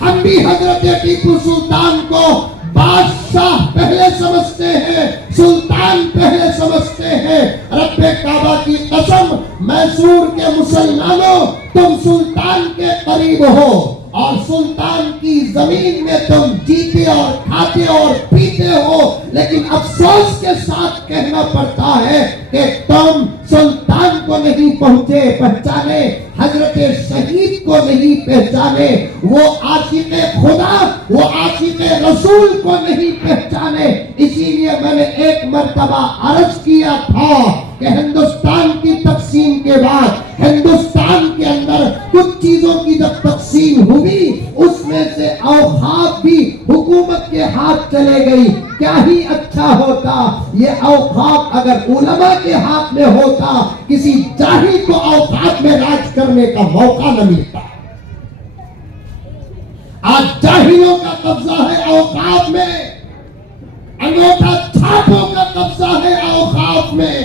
ہم بھی حضرت ٹیپو سلطان کو بادشاہ پہلے سمجھتے ہیں، سلطان پہلے سمجھتے ہیں۔ رب کعبہ کی قسم، میسور کے مسلمانوں تم سلطان کے قریب ہو، اور سلطان کی زمین میں تم جیتے اور کھاتے اور پیتے ہو، لیکن افسوس کے ساتھ کہنا پڑتا ہے کہ تم سلطان کو نہیں پہچانے، حضرت شہید کو نہیں پہچانے، وہ عاشق خدا، وہ عاشق رسول کو نہیں پہچانے۔ اسی لیے میں نے ایک مرتبہ عرض کیا تھا کہ ہندوستان کی تقسیم کے بعد ہندوستان کے اندر کچھ چیزوں کی جب تقسیم ہوئی اس میں سے اوقاف بھی حکومت کے ہاتھ چلے گئی۔ کیا ہی اچھا ہوتا یہ اوقاف اگر علماء کے ہاتھ میں ہوتا، کسی جاہل کو اوقاف میں راج کرنے کا موقع نہ ملتا۔ آج جاہلوں کا قبضہ ہے اوقاف میں، انگوٹھا چھاپوں کا قبضہ ہے اوقاف میں۔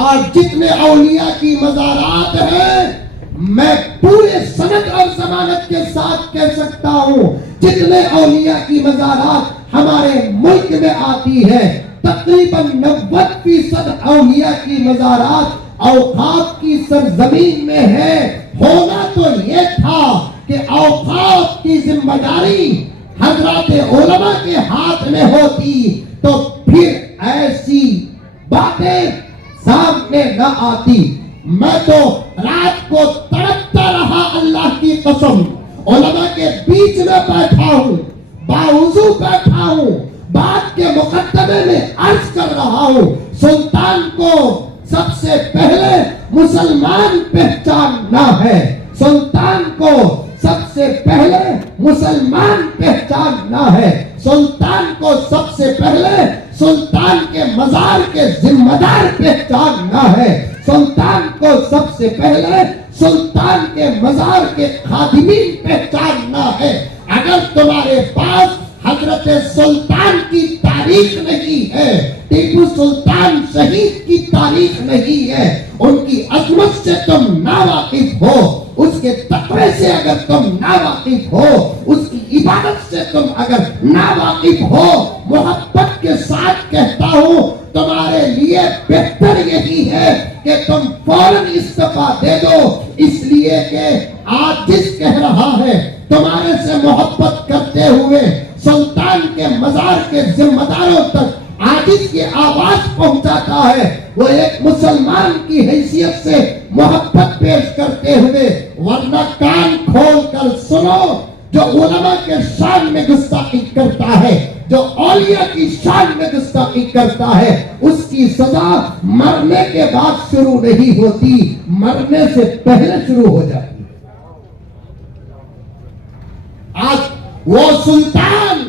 اور جتنے اولیاء کی مزارات ہیں میں پورے سند اور ضمانت کے ساتھ کہہ سکتا ہوں، جتنے اولیاء کی مزارات ہمارے ملک میں آتی ہے تقریباً 90% اولیاء کی مزارات اوقاف کی سرزمین میں ہے۔ ہونا تو یہ تھا کہ اوقاف کی ذمہ داری حضرات علماء کے ہاتھ میں ہوتی تو پھر ایسی باتیں سامنے نہ آتی۔ میں تو رات کو تڑپتا رہا اللہ کی قسم، علماء کے بیچ میں بیٹھا ہوں، باوضو بیٹھا ہوں، بات کے مقدمے میں عرض کر رہا ہوں، سلطان کو سب سے پہلے مسلمان پہچاننا ہے، سلطان کو سب سے پہلے مسلمان پہچاننا ہے، سلطان کو سب سے پہلے سلطان کے مزار کے ذمہ دار پہچاننا ہے، سلطان کو سب سے پہلے سلطان کے مزار کے خادمین پہچاننا ہے۔ اگر تمہارے پاس حضرت سلطان کی تاریخ نہیں ہے، ٹیپو سلطان شہید کی تاریخ نہیں ہے، ان کی عظمت سے تم ناواقف ہو، اس کے تقوی سے اگر تم ناواقف ہو، اس کی عبادت سے تم اگر ناواقف ہو، محبت کے ساتھ کہتا ہوں تمہارے لیے بہتر یہی ہے کہ تم فوراً استعفیٰ دے دو، اس لیے کہ آج جس کہہ رہا ہے تمہارے سے محبت کرتے ہوئے سلطان کے مزار کے ذمہ داروں تک عاجز کی آواز پہنچاتا ہے، وہ ایک مسلمان کی حیثیت سے محبت پیش کرتے ہوئے، ورنہ کان کھول کر سنو، جو علماء کے شان میں گستاخی کرتا ہے، جو اولیاء کی شان میں گستاخی کرتا ہے، اس کی سزا مرنے کے بعد شروع نہیں ہوتی، مرنے سے پہلے شروع ہو جاتی ہے۔ آج وہ سلطان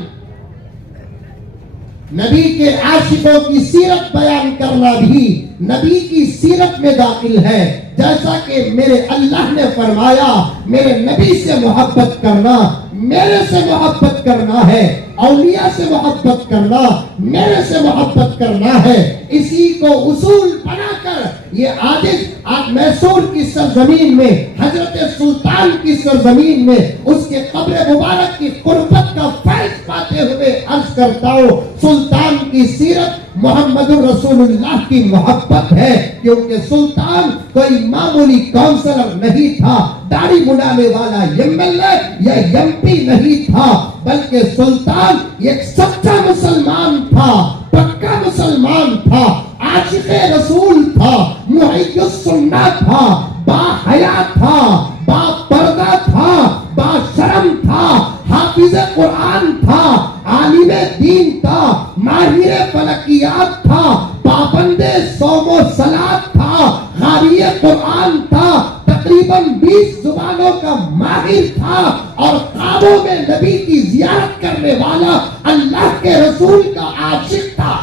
نبی کے عاشقوں کی سیرت بیان کرنا بھی نبی کی سیرت میں داخل ہے، جیسا کہ میرے اللہ نے فرمایا میرے نبی سے محبت کرنا میرے سے محبت کرنا ہے، اولیاء سے محبت کرنا میرے سے محبت کرنا ہے۔ اسی کو اصول بنا کر یہ آج میسور کی سرزمین میں، حضرت سلطان کی سرزمین میں اس کے قبر مبارک کی قربت کا فیض پاتے ہوئے عرض کرتا ہوں، سلطان کی سیرت محمد رسول اللہ کی محبت ہے، کیونکہ سلطان کوئی معمولی کونسلر نہیں تھا، داڑھی منانے والا ایم ایل اے یا ایم پی نہیں تھا، بلکہ سلطان ایک سچا مسلمان تھا، پکا مسلمان تھا، عاشق رسول تھا، محی السنہ تھا، با حیا تھا، با پردہ تھا، با شرم تھا، حافظ قرآن تھا، عالم دین تھا، ماہر فلکیات تھا، پابند صوم و صلاۃ تھا، قاری قرآن تھا، تقریباً 20 زبانوں کا ماہر تھا، اور خوابوں میں نبی کی زیارت کرنے والا اللہ کے رسول کا عاشق تھا۔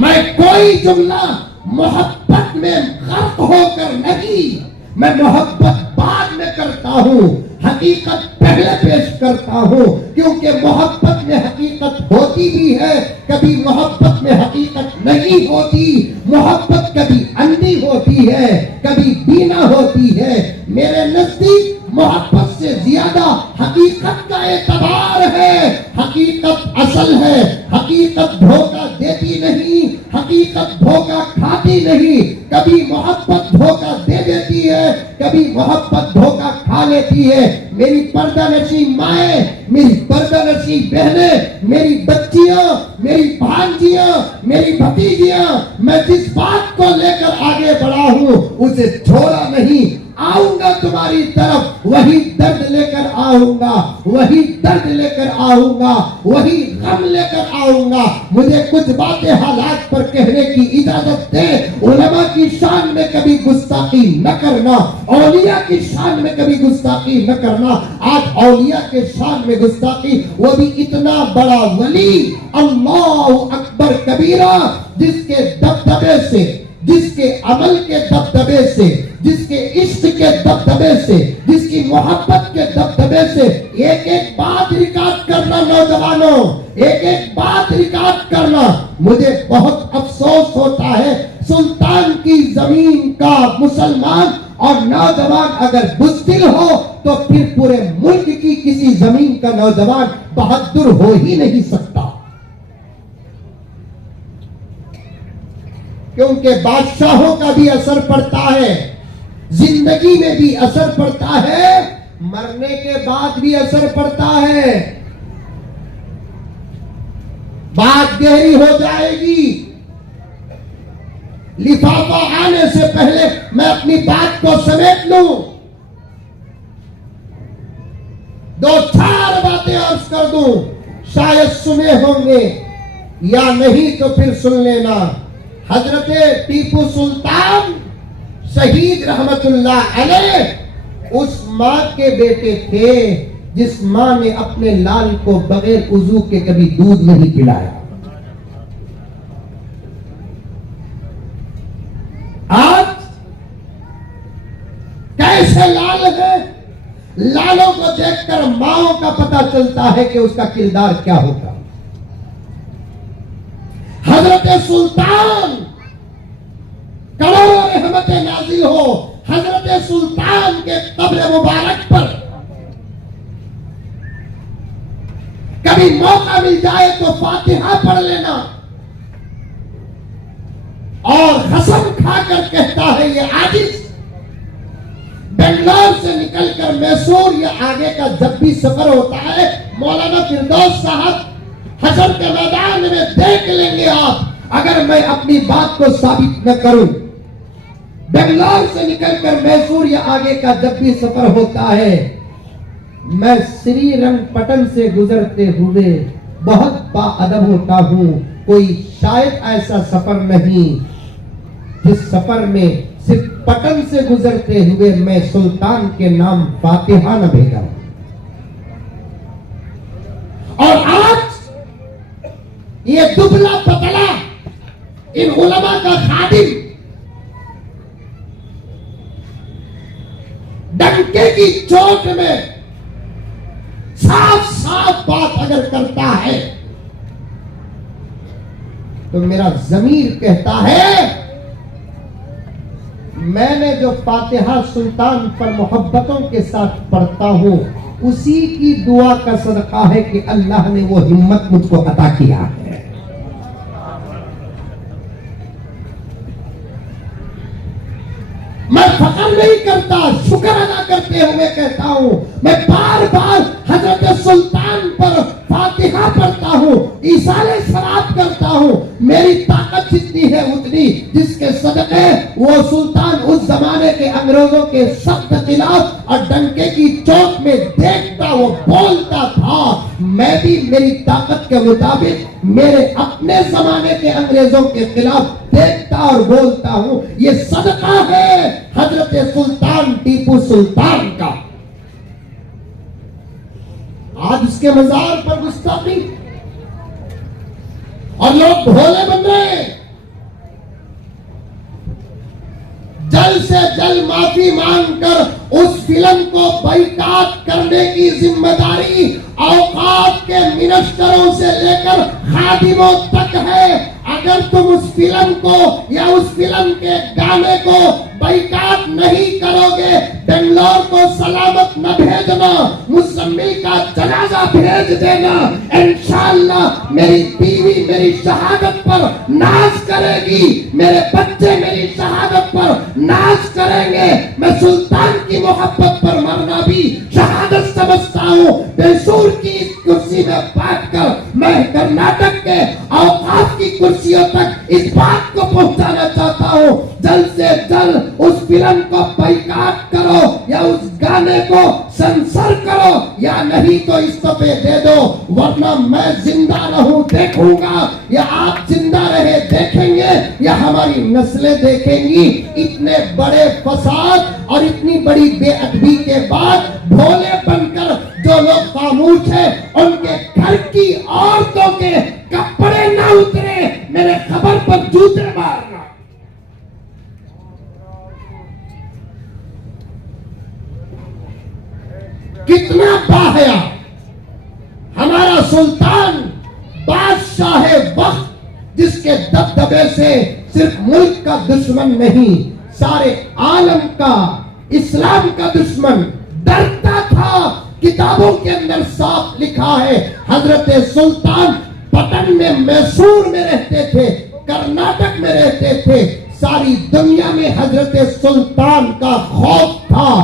میں کوئی جملہ محبت میں غرق ہو کر نہیں، میں محبت بعد میں کرتا ہوں، حقیقت پہلے پیش کرتا ہوں، کیونکہ محبت میں حقیقت ہوتی بھی ہے، کبھی محبت میں حقیقت نہیں ہوتی، محبت کبھی اندھی ہوتی ہے، کبھی بینا ہوتی ہے۔ میرے نزدیک محبت سے زیادہ حقیقت کا اعتبار ہے، حقیقت اصل ہے، حقیقت دھوکہ دیتی نہیں، حقیقت دھوکہ کھاتی نہیں، کبھی محبت دھوکہ دے دیتی ہے، کبھی محبت دھوکہ کھا لیتی ہے۔ میری پردہ نشین مائیں، میری پردہ نشین بہنیں، میری بچیاں، میری بھانجیاں، میری بھتیجیاں، میں جس بات کو لے کر آگے بڑھا ہوں اسے چھوڑا نہیں، آؤں گا تمہاری طرف، وہی درد لے کر آؤں گا، وہی درد لے کر آؤں گا، وہی غم لے کر آؤں گا۔ مجھے کچھ باتیں حالات پر کہنے کی اجازت دے، علماء کی شان میں کبھی گستاخی نہ کرنا، اولیاء کی شان میں کبھی گستاخی نہ کرنا۔ آج اولیاء کے شان میں گستاخی، وہ بھی اتنا بڑا ولی، اللہ اکبر کبیرہ، جس کے دبدبے سے، جس کے عمل کے دبدبے سے، جس کے عشق کے دبدبے سے، جس کی محبت کے دبدبے سے ایک ایک بات ریکارڈ کرنا، نوجوانوں ایک ایک بات ریکارڈ کرنا۔ مجھے بہت افسوس ہوتا ہے سلطان کی زمین کا مسلمان اور نوجوان اگر بزدل ہو تو پھر پورے ملک کی کسی زمین کا نوجوان بہادر ہو ہی نہیں سکتا، کیونکہ بادشاہوں کا بھی اثر پڑتا ہے، زندگی میں بھی اثر پڑتا ہے، مرنے کے بعد بھی اثر پڑتا ہے۔ بات گہری ہو جائے گی، لفافہ آنے سے پہلے میں اپنی بات کو سمیٹ لوں، دو چار باتیں عرض کر دوں، شاید سنے ہوں گے یا نہیں تو پھر سن لینا۔ حضرت ٹیپو سلطان شہید رحمت اللہ علیہ اس ماں کے بیٹے تھے جس ماں نے اپنے لال کو بغیر وضو کے کبھی دودھ نہیں پلایا. آج کیسے لال ہے؟ لالوں کو دیکھ کر ماؤں کا پتہ چلتا ہے کہ اس کا کردار کیا ہوگا. حضرت سلطان کروڑوں رحمت نازل ہو حضرت سلطان کے قبر مبارک پر کبھی موقع مل جائے تو فاتحہ پڑھ لینا. اور قسم کھا کر کہتا ہے یہ عاجز بنگلور سے نکل کر میسور یا آگے کا جب بھی سفر ہوتا ہے مولانا فردوس صاحب حشر کے میدان میں دیکھ لیں گے آپ اگر میں اپنی بات کو ثابت نہ کروں. بنگلور سے نکل کر میسور یا آگے کا جب بھی سفر ہوتا ہے میں سری رنگ پٹن سے گزرتے ہوئے بہت با ادب ہوتا ہوں. کوئی شاید ایسا سفر نہیں جس سفر میں صرف پٹن سے گزرتے ہوئے میں سلطان کے نام فاتحہ نہ بھیجا. اور آج یہ دبلا پتلا ان علماء کا خادم ڈنکے کی چوٹ میں صاف صاف بات اگر کرتا ہے تو میرا ضمیر کہتا ہے میں نے جو فاتحہ سلطان پر محبتوں کے ساتھ پڑھتا ہوں اسی کی دعا کا صدقہ ہے کہ اللہ نے وہ ہمت مجھ کو عطا کیا ہے. میں فخر نہیں کرتا شکر ادا کرتے ہوئے کہتا ہوں میں بار بار حضرت سلطان پر فاتحہ پڑھتا ہوں ایصال صلوات کرتا ہوں. میری طاقت جتنی ہے اتنی جس کے صدقے وہ سلطان اس زمانے کے انگریزوں کے سخت خلاف اور ڈنکے کی چوک میں دیکھتا وہ بولتا تھا میں بھی میری طاقت کے مطابق میرے اپنے زمانے کے انگریزوں کے خلاف دیکھتا اور بولتا ہوں. یہ صدقہ ہے حضرت سلطان ٹیپو سلطان کا. آج اس کے مزار پر گستاخی اور لوگ بھولے بن رہے ہیں. جلد سے جلد معافی مانگ کر اس فلم کو بائیکاٹ کرنے کی ذمہ داری اوقاف کے منسٹروں سے لے کر خادموں تک ہے. اگر تم اس فلم کو یا اس فلم کے گانے کو بائیکاٹ نہیں کرو گے بنگلور کو سلامت نہ بھیجنا مزمل کا جنازہ بھیج دینا. انشاءاللہ میری بیوی میری شہادت پر ناز کرے گی میرے بچے میری شہادت پر ناز کریں گے. میں سلطان کی محبت پر مرنا بھی شہادت سمجھتا ہوں. بیسور کی اس کرسی میں بیٹھ کر میں کرناٹک کے اوقاف کی کرسیوں تک اس بات کو پہنچانا چاہتا ہوں جلد سے جلد اس فلم کو بائیکاٹ کرو یا اس گانے کو سنسر کرو یا نہیں تو استعفے دے دو ورنہ میں زندہ رہوں دیکھوں گا یا آپ زندہ رہے دیکھیں گے یا ہماری نسلیں دیکھیں گی. اتنے بڑے فساد اور اتنی بڑی بے ادبی کے بعد بھولے بن کر جو لوگ خاموش ہیں ان کے گھر کی عورتوں کے کپڑے نہ اترے میرے خبر پر جوتے مارنا. کتنا باحیا ہمارا سلطان بادشاہ وقت جس کے دبدبے سے صرف ملک کا دشمن نہیں سارے عالم کا اسلام کا دشمن ڈرتا تھا. کتابوں کے اندر صاف لکھا ہے حضرت سلطان پٹن میں میسور میں رہتے تھے کرناٹک میں رہتے تھے. ساری دنیا میں حضرت سلطان کا خوف تھا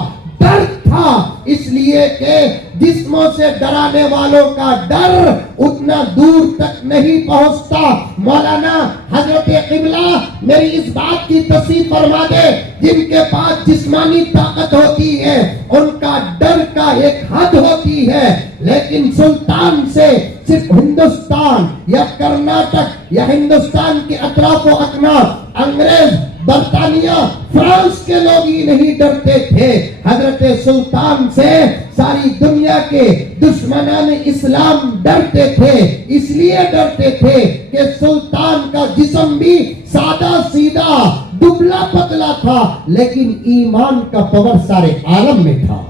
ڈر تھا اس لیے کہ جسموں سے ڈرانے والوں کا ڈر اتنا دور تک نہیں پہنچتا. مولانا حضرت قبلہ میری اس بات کی تصحیح فرما دے جن کے پاس جسمانی طاقت ہوتی ہے ان کا ڈر کا ایک حد ہوتی ہوتی ہے، لیکن سلطان سے صرف ہندوستان یا کرناٹک یا ہندوستان کے اطراف و اکناف، انگریز، برطانیہ، فرانس کے لوگ ہی نہیں ڈرتے تھے، حضرت سلطان سے ساری دنیا کے دشمنان اسلام ڈرتے تھے۔ اس لیے ڈرتے تھے کہ سلطان کا جسم بھی سادہ سیدھا دبلا پتلا تھا، لیکن ایمان کا پاور سارے عالم میں تھا،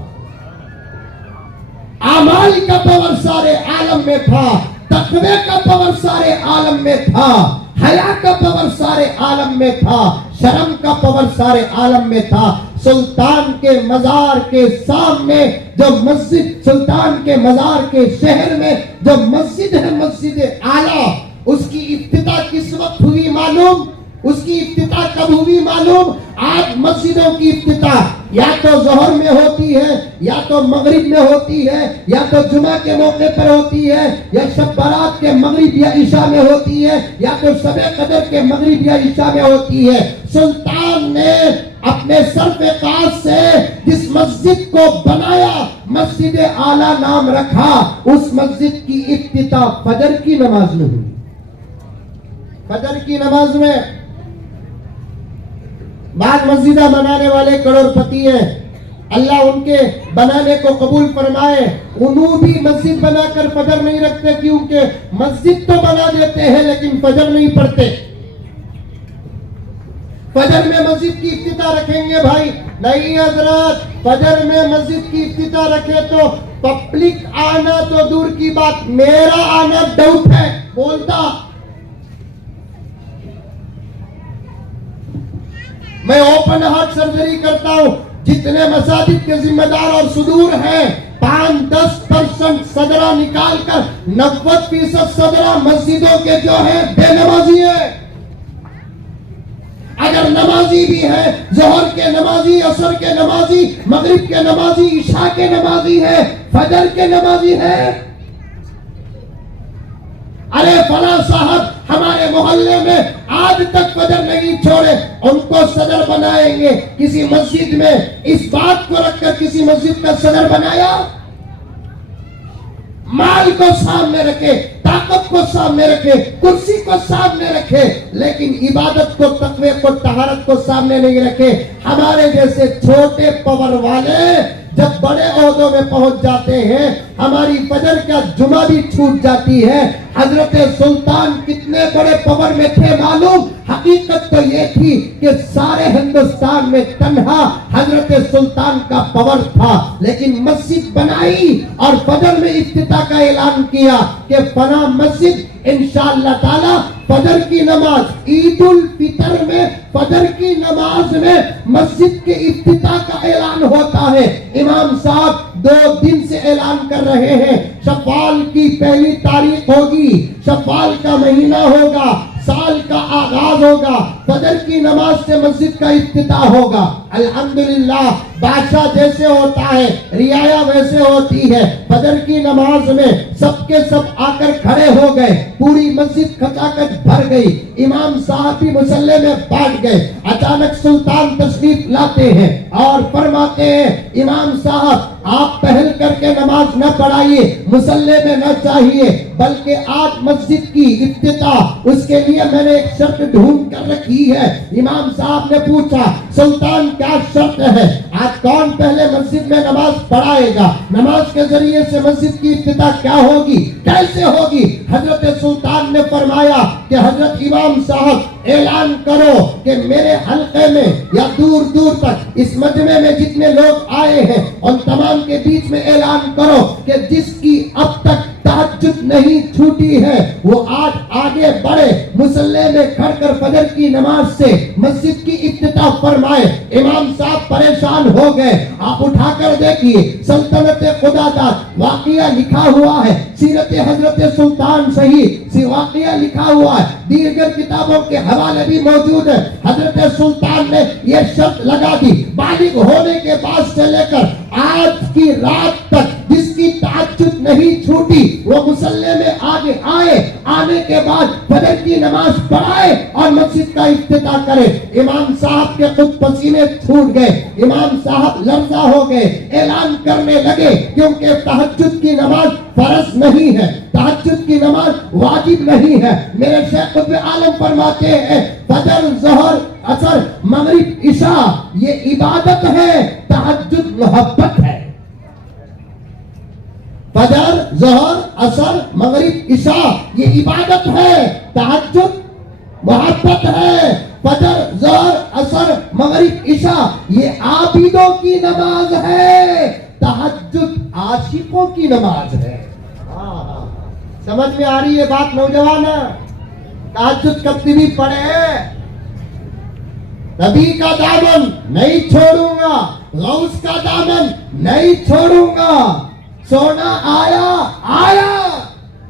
اعمال کا پاور سارے عالم میں تھا، تقوی کا پاور سارے عالم میں تھا، حیا کا پاور سارے عالم میں تھا، شرم کا پاور سارے عالم میں تھا۔ سلطان کے مزار کے سامنے جو مسجد، سلطان کے مزار کے شہر میں جو مسجد ہے، مسجد اعلیٰ، اس کی افتتاح کس وقت ہوئی معلوم؟ اس کی افتتاح کب ہوئی معلوم؟ آج مسجدوں کی افتتاح یا تو ظہر میں ہوتی ہے، یا تو مغرب میں ہوتی ہے، یا تو جمعہ کے موقع پر ہوتی ہے، یا شب برات کے مغرب یا عشاء میں ہوتی ہے، یا تو شب قدر کے مغرب یا عشاء میں ہوتی ہے۔ سلطان نے اپنے سرف قاص سے جس مسجد کو بنایا، مسجد اعلیٰ نام رکھا، اس مسجد کی افتتاح فجر کی نماز میں ہوئی۔ فجر کی نماز میں بعض مسجدیں بنانے والے کروڑ پتی ہیں، اللہ ان کے بنانے کو قبول فرمائے، انہوں بھی مسجد بنا کر فجر نہیں رکھتے، کیونکہ مسجد تو بنا دیتے ہیں لیکن فجر نہیں پڑھتے۔ فجر میں مسجد کی افتتاح رکھیں گے بھائی؟ نہیں حضرات، فجر میں مسجد کی افتتاح رکھے تو پبلک آنا تو دور کی بات، میرا آنا ڈاؤٹ ہے بولتا۔ میں اوپن ہارٹ سرجری کرتا ہوں، جتنے مساجد کے ذمہ دار اور صدور ہیں 5-10% صدرہ نکال کر 90% صدرہ مسجدوں کے جو ہیں بے نمازی ہیں۔ اگر نمازی بھی ہے، ظہر کے نمازی، عصر کے نمازی، مغرب کے نمازی، عشاء کے نمازی ہے، فجر کے نمازی ہے۔ ارے فلاں صاحب ہمارے محلے میں آج تک فجر نہیں چھوڑے، ان کو صدر بنائیں گے۔ کسی مسجد میں اس بات کو رکھ کر کسی مسجد کا صدر بنایا؟ مال کو سامنے رکھے، طاقت کو سامنے رکھے، کرسی کو سامنے رکھے، لیکن عبادت کو، تقوی کو، طہارت کو سامنے نہیں رکھے۔ ہمارے جیسے چھوٹے پاور والے جب بڑے عہدوں میں پہنچ جاتے ہیں، ہماری فجر کا جمعہ بھی چھوٹ جاتی ہے۔ حضرت سلطان کتنے بڑے پاور میں تھے معلوم؟ حقیقت تو یہ تھی کہ سارے ہندوستان میں تنہا حضرت سلطان کا پاور تھا، لیکن مسجد بنائی اور فجر میں افتتاح کا اعلان کیا کہ فلاں مسجد انشاءاللہ تعالی فجر کی نماز، عید الفطر میں فجر کی نماز میں مسجد کے افتتاح کا اعلان ہوتا ہے۔ امام صاحب 2 دن سے اعلان کر رہے ہیں، شوال کی پہلی تاریخ ہوگی، شوال کا مہینہ ہوگا، سال کا آغاز ہوگا، فجر کی نماز سے مسجد کا افتتاح ہوگا۔ الحمدللہ بادشاہ جیسے ہوتا ہے، رعایا ویسے ہوتی ہے۔ فجر کی نماز میں سب کے سب آ کر کھڑے ہو گئے، پوری مسجد کھچاکھچ بھر گئی، امام صاحب بھی مصلی میں بیٹھ گئے۔ اچانک سلطان تشریف لاتے ہیں اور فرماتے ہیں، امام صاحب آپ پہل کر کے نماز نہ پڑھائیے، مصلی میں نہ چاہیے، بلکہ آج مسجد کی افتتاح، اس کے لیے میں نے ایک شرط ڈھونڈ کر رکھی ہے۔ امام صاحب نے پوچھا، سلطان کیا شرط ہے؟ آج کون پہلے مسجد میں نماز پڑھائے گا؟ نماز کے ذریعے سے مسجد کی افتتاح کیا ہوگی، کیسے ہوگی؟ حضرت سلطان نے فرمایا کہ حضرت امام صاحب اعلان کرو کہ میرے حلقے میں یا دور دور تک اس مجمع میں جتنے لوگ آئے ہیں ان تمام کے بیچ میں اعلان کرو کہ جس کی اب تک تہجد نہیں چھوٹی ہے وہ آج آگے بڑھے، مصلی میں کھڑ کر فجر کی نماز سے مسجد کی افتتاح فرمائے۔ امام صاحب پریشان ہو گئے۔ آپ اٹھا کر دیکھیے، سلطنت خدا داد واقعہ لکھا ہوا ہے، سیرت حضرت سلطان صحیح واقعہ لکھا ہوا ہے، دیگر کتابوں کے حوالے بھی موجود ہے۔ حضرت سلطان نے یہ شرط لگا دی، بالغ ہونے کے بعد سے لے کر آج کی رات تک جس کی تہجد نہیں چھوٹی وہ مصلی میں آگے آئے، آنے کے بعد فجر کی نماز پڑھائے اور مسجد کا افتتاح کرے. امام صاحب کے خود پسینے چھوٹ گئے, امام صاحب لرزہ ہو گئے, اعلان کرنے لگے کیونکہ تہجد کی نماز فرض نہیں ہے, تہجد کی نماز واجب نہیں ہے. میرے شیخ قطب عالم فرماتے ہیں فجر, ظہر, عصر, مغرب, عشاء یہ عبادت ہے, تہجد محبت ہے. فجر, ظہر, عصر, مغرب, عشاء یہ عبادت ہے, تہجد محبت ہے. فجر, ظہر, عصر, مغرب, عشاء یہ عابدوں کی نماز ہے, تہجد عاشقوں کی نماز ہے. سمجھ میں آ رہی ہے بات نوجوان؟ تہجد کبھی بھی پڑھے, نبی کا دامن نہیں چھوڑوں گا, غوث کا دامن نہیں چھوڑوں گا. سونا آیا آیا,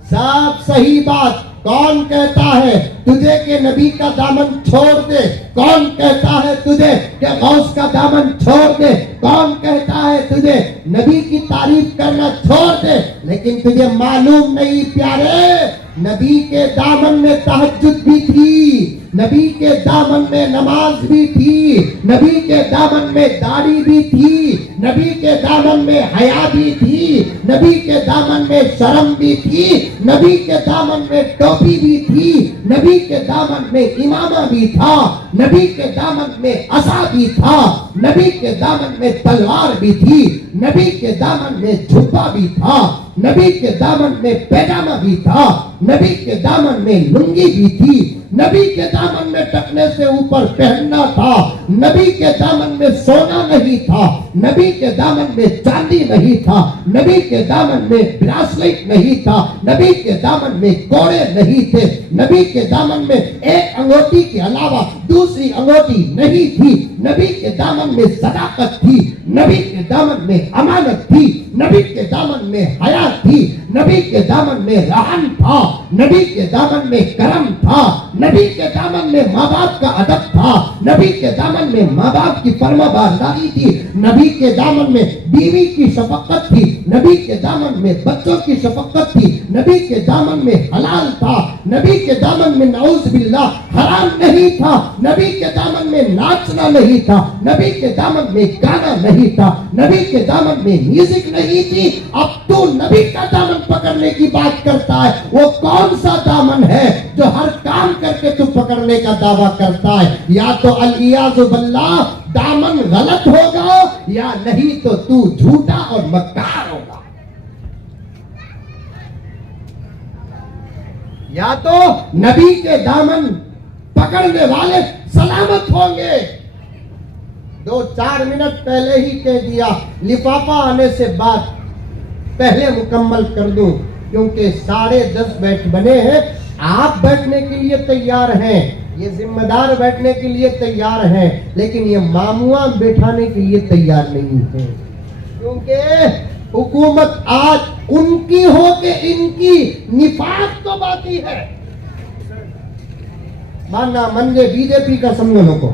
سب صحیح بات. کون کہتا ہے تجھے کہ نبی کا دامن چھوڑ دے؟ کون کہتا ہے تجھے کہ غوث کا دامن چھوڑ دے؟ کون کہتا ہے تجھے نبی کی تعریف کرنا چھوڑ دے؟ لیکن تجھے معلوم نہیں پیارے, نبی کے دامن میں تہجد بھی تھی, نبی کے دامن میں نماز بھی تھی, نبی کے دامن میں داڑھی بھی تھی, نبی کے دامن میں حیا بھی تھی, نبی کے دامن میں شرم بھی تھی, نبی کے دامن میں ٹوپی بھی تھی, نبی کے دامن میں امامہ بھی تھا, نبی کے دامن میں عصا بھی تھا, نبی کے دامن میں تلوار بھی تھی, نبی کے دامن میں جھبا بھی تھا, نبی کے دامن میں پیجامہ بھی تھا, نبی کے دامن میں لنگی بھی تھی, نبی کے دامن میں ٹکنے سے اوپر پہننا تھا, نبی کے دامن میں سونا نہیں تھا, نبی کے دامن میں چاندی نہیں تھا, نبی کے دامن میں براسلیٹ نہیں تھا, نبی کے دامن میں کوڑے نہیں تھے, نبی کے دامن میں ایک انگوٹی کے علاوہ دوسری انگوٹی نہیں تھی, نبی کے دامن میں صداقت تھی, نبی کے دامن میں امانت تھی, نبی کے دامن میں حیا تھی, نبی کے دامن میں رحم تھا, نبی کے دامن میں کرم تھا, نبی کے دامن میں ماں باپ کا ادب تھا, نبی کے دامن میں ماں باپ کی فرما برداری تھی, نبی کے دامن میں بیوی کی شفقت تھی, نبی کے دامن میں بچوں کی شفقت تھی, نبی کے دامن میں حلال تھا, نبی کے دامن میں نعوذ باللہ حرام نہیں تھا, نبی کے دامن میں ناچنا نہیں تھا, نبی کے دامن میں گانا نہیں تھا, نبی کے دامن میں میوزک نہیں تھی. اب تو نبی کا دامن پکڑنے کی بات کرتا ہے, وہ کون سا دامن ہے جو ہر کام کر کے تو پکڑنے کا دعویٰ کرتا ہے؟ یا تو الیاذ باللہ دامن غلط ہوگا, یا نہیں تو تو جھوٹا اور مکار ہوگا. یا تو نبی کے دامن پکڑنے والے سلامت ہوں گے. 2-4 منٹ پہلے ہی کہہ دیا, لفافہ آنے سے بات پہلے مکمل کر دوں کیونکہ 10:30 بیٹھ بنے ہیں. آپ بیٹھنے کے لیے تیار ہیں, یہ ذمہ دار بیٹھنے کے لیے تیار ہیں, لیکن یہ ماموآں بیٹھانے کے لیے تیار نہیں ہیں, کیونکہ حکومت آج ان کی ہو کہ ان کی, نفاق تو باقی ہے. ماننا منجے بی جے پی کا سمجھو کو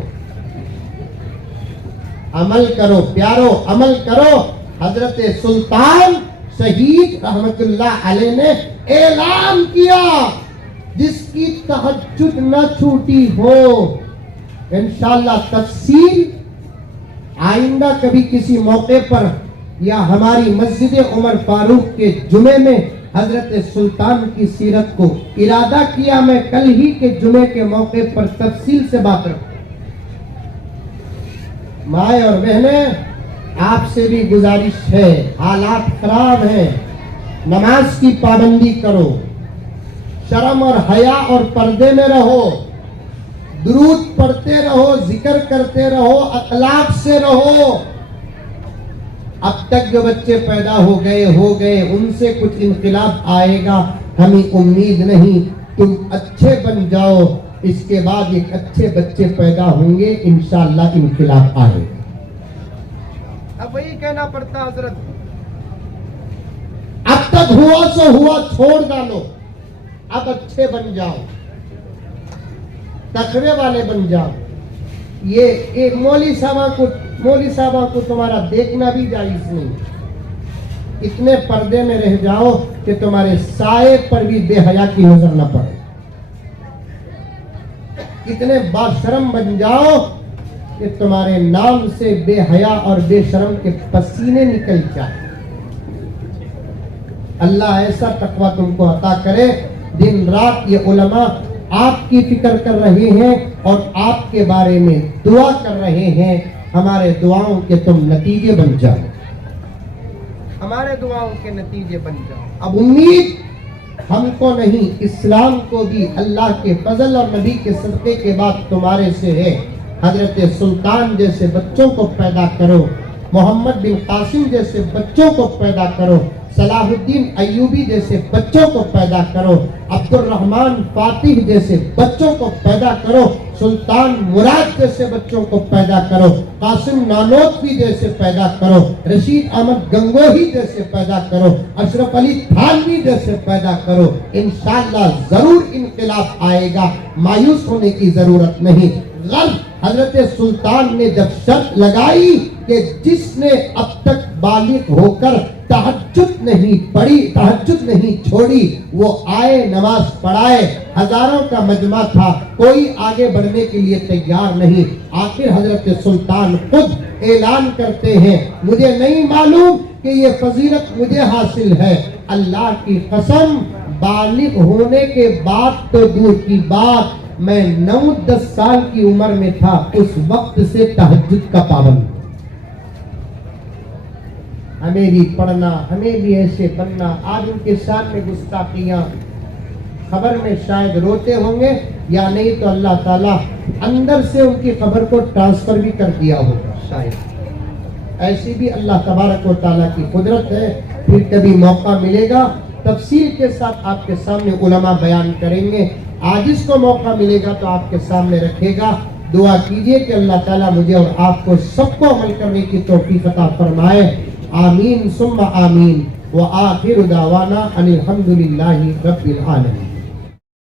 عمل کرو پیارو, عمل کرو. حضرت سلطان شہید رحمت اللہ علیہ نے اعلان کیا, جس کی تہجد نہ چھوٹی ہو انشاءاللہ تفصیل آئندہ کبھی کسی موقع پر یا ہماری مسجد عمر فاروق کے جمعے میں حضرت سلطان کی سیرت کو ارادہ کیا میں کل ہی کے جمعے کے موقع پر تفصیل سے بات رکھوں. مائیں اور بہنیں, آپ سے بھی گزارش ہے, حالات خراب ہیں, نماز کی پابندی کرو, شرم اور حیا اور پردے میں رہو, درود پڑھتے رہو, ذکر کرتے رہو, اخلاق سے رہو. اب تک جو بچے پیدا ہو گئے ان سے کچھ انقلاب آئے گا ہمیں امید نہیں. تم اچھے بن جاؤ, اس کے بعد ایک اچھے بچے پیدا ہوں گے, انشاءاللہ انقلاب آئے گا. اب وہی کہنا پڑتا حضرت, اب تک ہوا سو ہوا, چھوڑ ڈالو, اب اچھے بن جاؤ, تقوی والے بن جاؤ. یہ مولوی صاحبہ کو تمہارا دیکھنا بھی جائز نہیں. اتنے پردے میں رہ جاؤ کہ تمہارے سائے پر بھی بے حیا کی نظر نہ پڑے، اتنے باشرم بن جاؤ کہ تمہارے نام سے بے حیا اور بے شرم کے پسینے نکل جائیں۔ اللہ ایسا تقویٰ تم کو عطا کرے۔ دن رات یہ علماء آپ کی فکر کر رہے ہیں اور آپ کے بارے میں دعا کر رہے ہیں، ہمارے دعاؤں کے تم نتیجے بن جاؤ، ہمارے دعاؤں کے نتیجے بن جاؤ۔ اب امید ہم کو نہیں، اسلام کو بھی اللہ کے فضل اور نبی کے صدقے کے بعد تمہارے سے ہے۔ حضرت سلطان جیسے بچوں کو پیدا کرو، محمد بن قاسم جیسے بچوں کو پیدا کرو، صلاح الدین ایوبی جیسے بچوں کو پیدا کرو، عبد الرحمن فاتح جیسے بچوں کو پیدا کرو، سلطان مراد جیسے بچوں کو پیدا کرو، قاسم نانوتوی جیسے پیدا کرو، رشید احمد گنگوہی جیسے پیدا کرو، اشرف علی تھانوی جیسے پیدا کرو۔ انشاءاللہ ضرور انقلاب آئے گا، مایوس ہونے کی ضرورت نہیں۔ غرب حضرت سلطان نے جب شرط لگائی کہ جس نے اب تک بالغ ہو کر تہجد نہیں پڑھی، تہجد نہیں چھوڑی، وہ آئے نماز پڑھائے۔ ہزاروں کا مجمع تھا، کوئی آگے بڑھنے کے لیے تیار نہیں۔ آخر حضرت سلطان خود اعلان کرتے ہیں، مجھے نہیں معلوم کہ یہ فضیلت مجھے حاصل ہے، اللہ کی قسم بالغ ہونے کے بعد تو دور کی بات، میں 9-10 سال کی عمر میں تھا، اس وقت سے تہجد کا پابند۔ ہمیں بھی پڑھنا، ہمیں بھی ایسے بننا۔ آج ان کے سامنے گستاخیاں، خبر میں شاید روتے ہوں گے، یا نہیں تو اللہ تعالیٰ اندر سے ان کی خبر کو ٹرانسفر بھی کر دیا ہوگا شاید۔ ایسی بھی اللہ تبارک و تعالیٰ کی قدرت ہے۔ پھر کبھی موقع ملے گا، تفصیل کے ساتھ آپ کے سامنے علماء بیان کریں گے۔ آج اس کو موقع ملے گا تو آپ کے سامنے رکھے گا۔ دعا کیجئے کہ اللہ تعالیٰ مجھے اور آپ کو سب کو عمل کرنے کی توفیق عطا فرمائے۔ آمین ثم آمین۔ وآخر دعوانا ان الحمد للہ رب العالمین۔